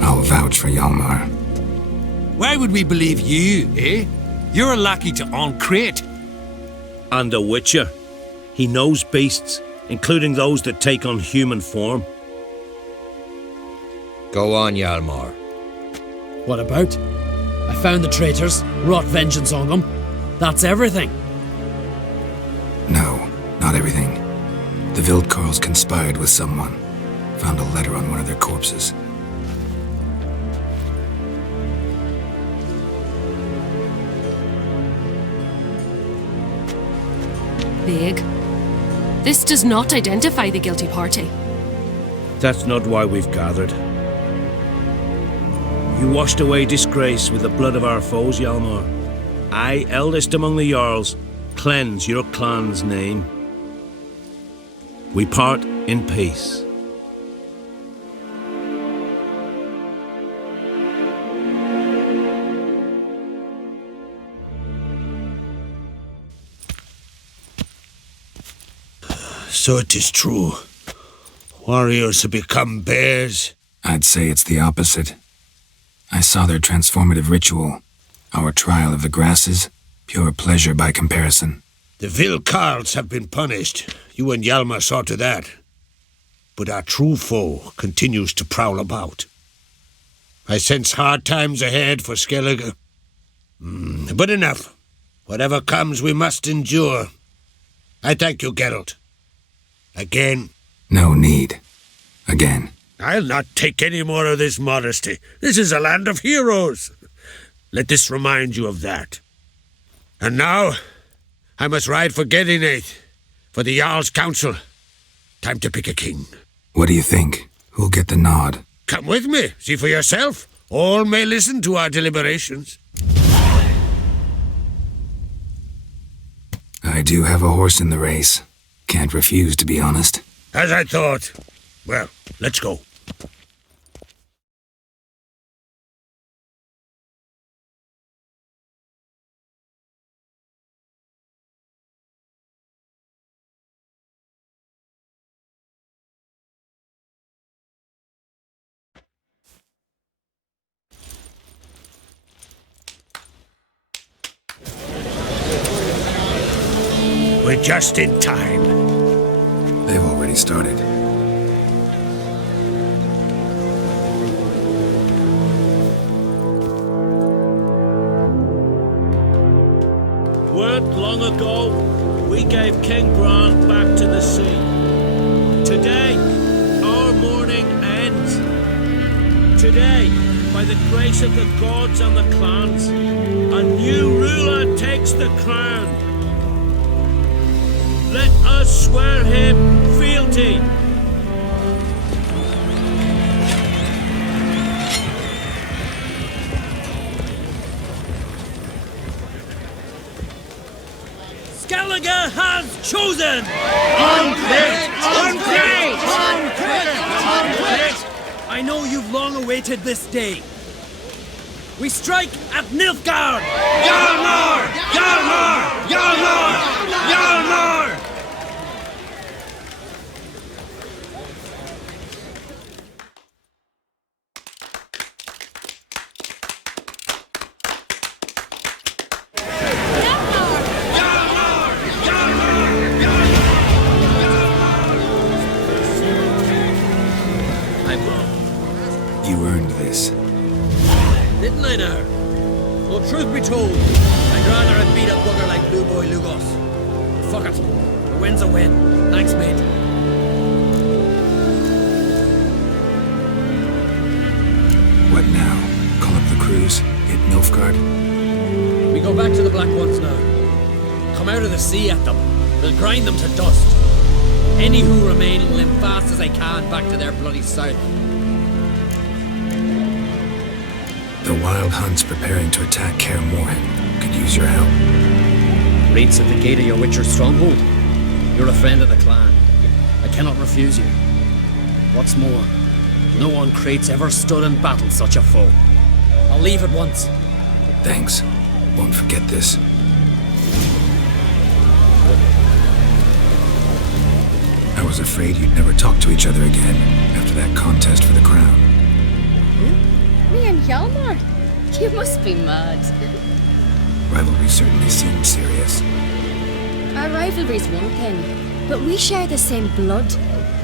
I'll vouch for Hjalmar. Why would we believe you, eh? You're a lackey to Ancrate. And a Witcher. He knows beasts, including those that take on human form. Go on, Hjalmar. What about? I found the traitors, wrought vengeance on them. That's everything. No, not everything. The Vildkarls conspired with someone. Found a letter on one of their corpses. Vague. This does not identify the guilty party. That's not why we've gathered. You washed away disgrace with the blood of our foes, Hjalmar. I, eldest among the Jarls, cleanse your clan's name. We part in peace. So it is true. Warriors have become bears. I'd say it's the opposite. I saw their transformative ritual. Our trial of the grasses, pure pleasure by comparison. The Vil Carls have been punished. You and Hjalmar saw to that. But our true foe continues to prowl about. I sense hard times ahead for Skellige. But enough. Whatever comes, we must endure. I thank you, Geralt. Again. No need. Again. I'll not take any more of this modesty. This is a land of heroes. Let this remind you of that. And now, I must ride for Gedinate, for the Jarl's Council. Time to pick a king. What do you think? Who'll get the nod? Come with me, see for yourself. All may listen to our deliberations. I do have a horse in the race. Can't refuse, to be honest. As I thought. Well, let's go. We're just in time. They've already started. Weren't long ago, we gave King Bran back to the sea. Today, our mourning ends. Today, by the grace of the gods and the clans, a new ruler takes the crown. Let us swear him fealty. Skellige has chosen! Uncrit! I know you've long awaited this day. We strike at Nilfgaard! Hjalmar! Hjalmar! Hjalmar! Hjalmar! You earned this. Didn't I now? Well, truth be told, I'd rather have beat a bugger like Blue Boy Lugos. Fuck it. A win's a win. Thanks, mate. What now? Call up the crews? Hit Nilfgaard? We go back to the Black Ones now. Come out of the sea at them. We'll grind them to dust. Any who remain will limp fast as they can back to their bloody south. The Wild Hunt's preparing to attack Kaer Morhen. Could use your help. Raid's at the gate of your Witcher stronghold. You're a friend of the clan. I cannot refuse you. What's more, no one Crate's ever stood and battled such a foe. I'll leave at once. Thanks. Won't forget this. I was afraid you'd never talk to each other again after that contest for the crown. Me and Hjalmar? You must be mad. Rivalry certainly seemed serious. Our rivalry's one thing, but we share the same blood.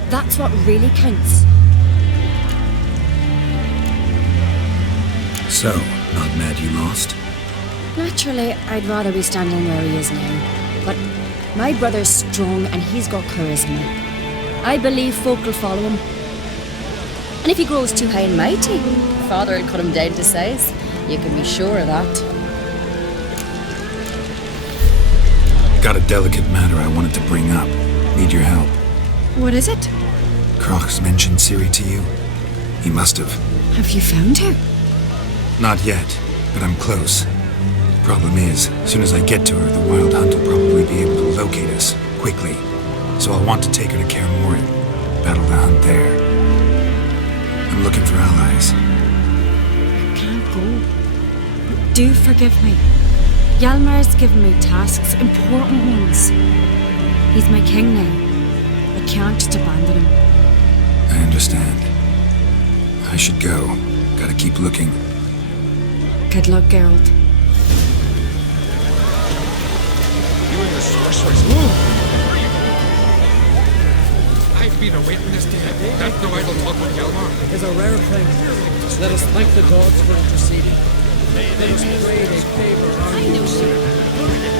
That's what really counts. So, not mad you lost? Naturally, I'd rather be standing where he is now. But my brother's strong and he's got charisma. I believe folk will follow him. And if he grows too high and mighty, father will cut him down to size. You can be sure of that. Got a delicate matter I wanted to bring up. Need your help. What is it? Crach's mentioned Ciri to you? He must have. Have you found her? Not yet, but I'm close. Problem is, as soon as I get to her, the Wild Hunt will probably be able to locate us, quickly. So I'll want to take her to Kaer Morhen, battle the hunt there. I'm looking for allies. I can't go. But do forgive me. Hjalmar's given me tasks, important ones. He's my king now. I can't just abandon him. I understand. I should go. Gotta keep looking. Good luck, Geralt. You and the sorceress. I've been awaiting this day. That's no idle talk with Hjalmar. Is a rare thing. Let us thank the gods for interceding. Let us pray they favor our new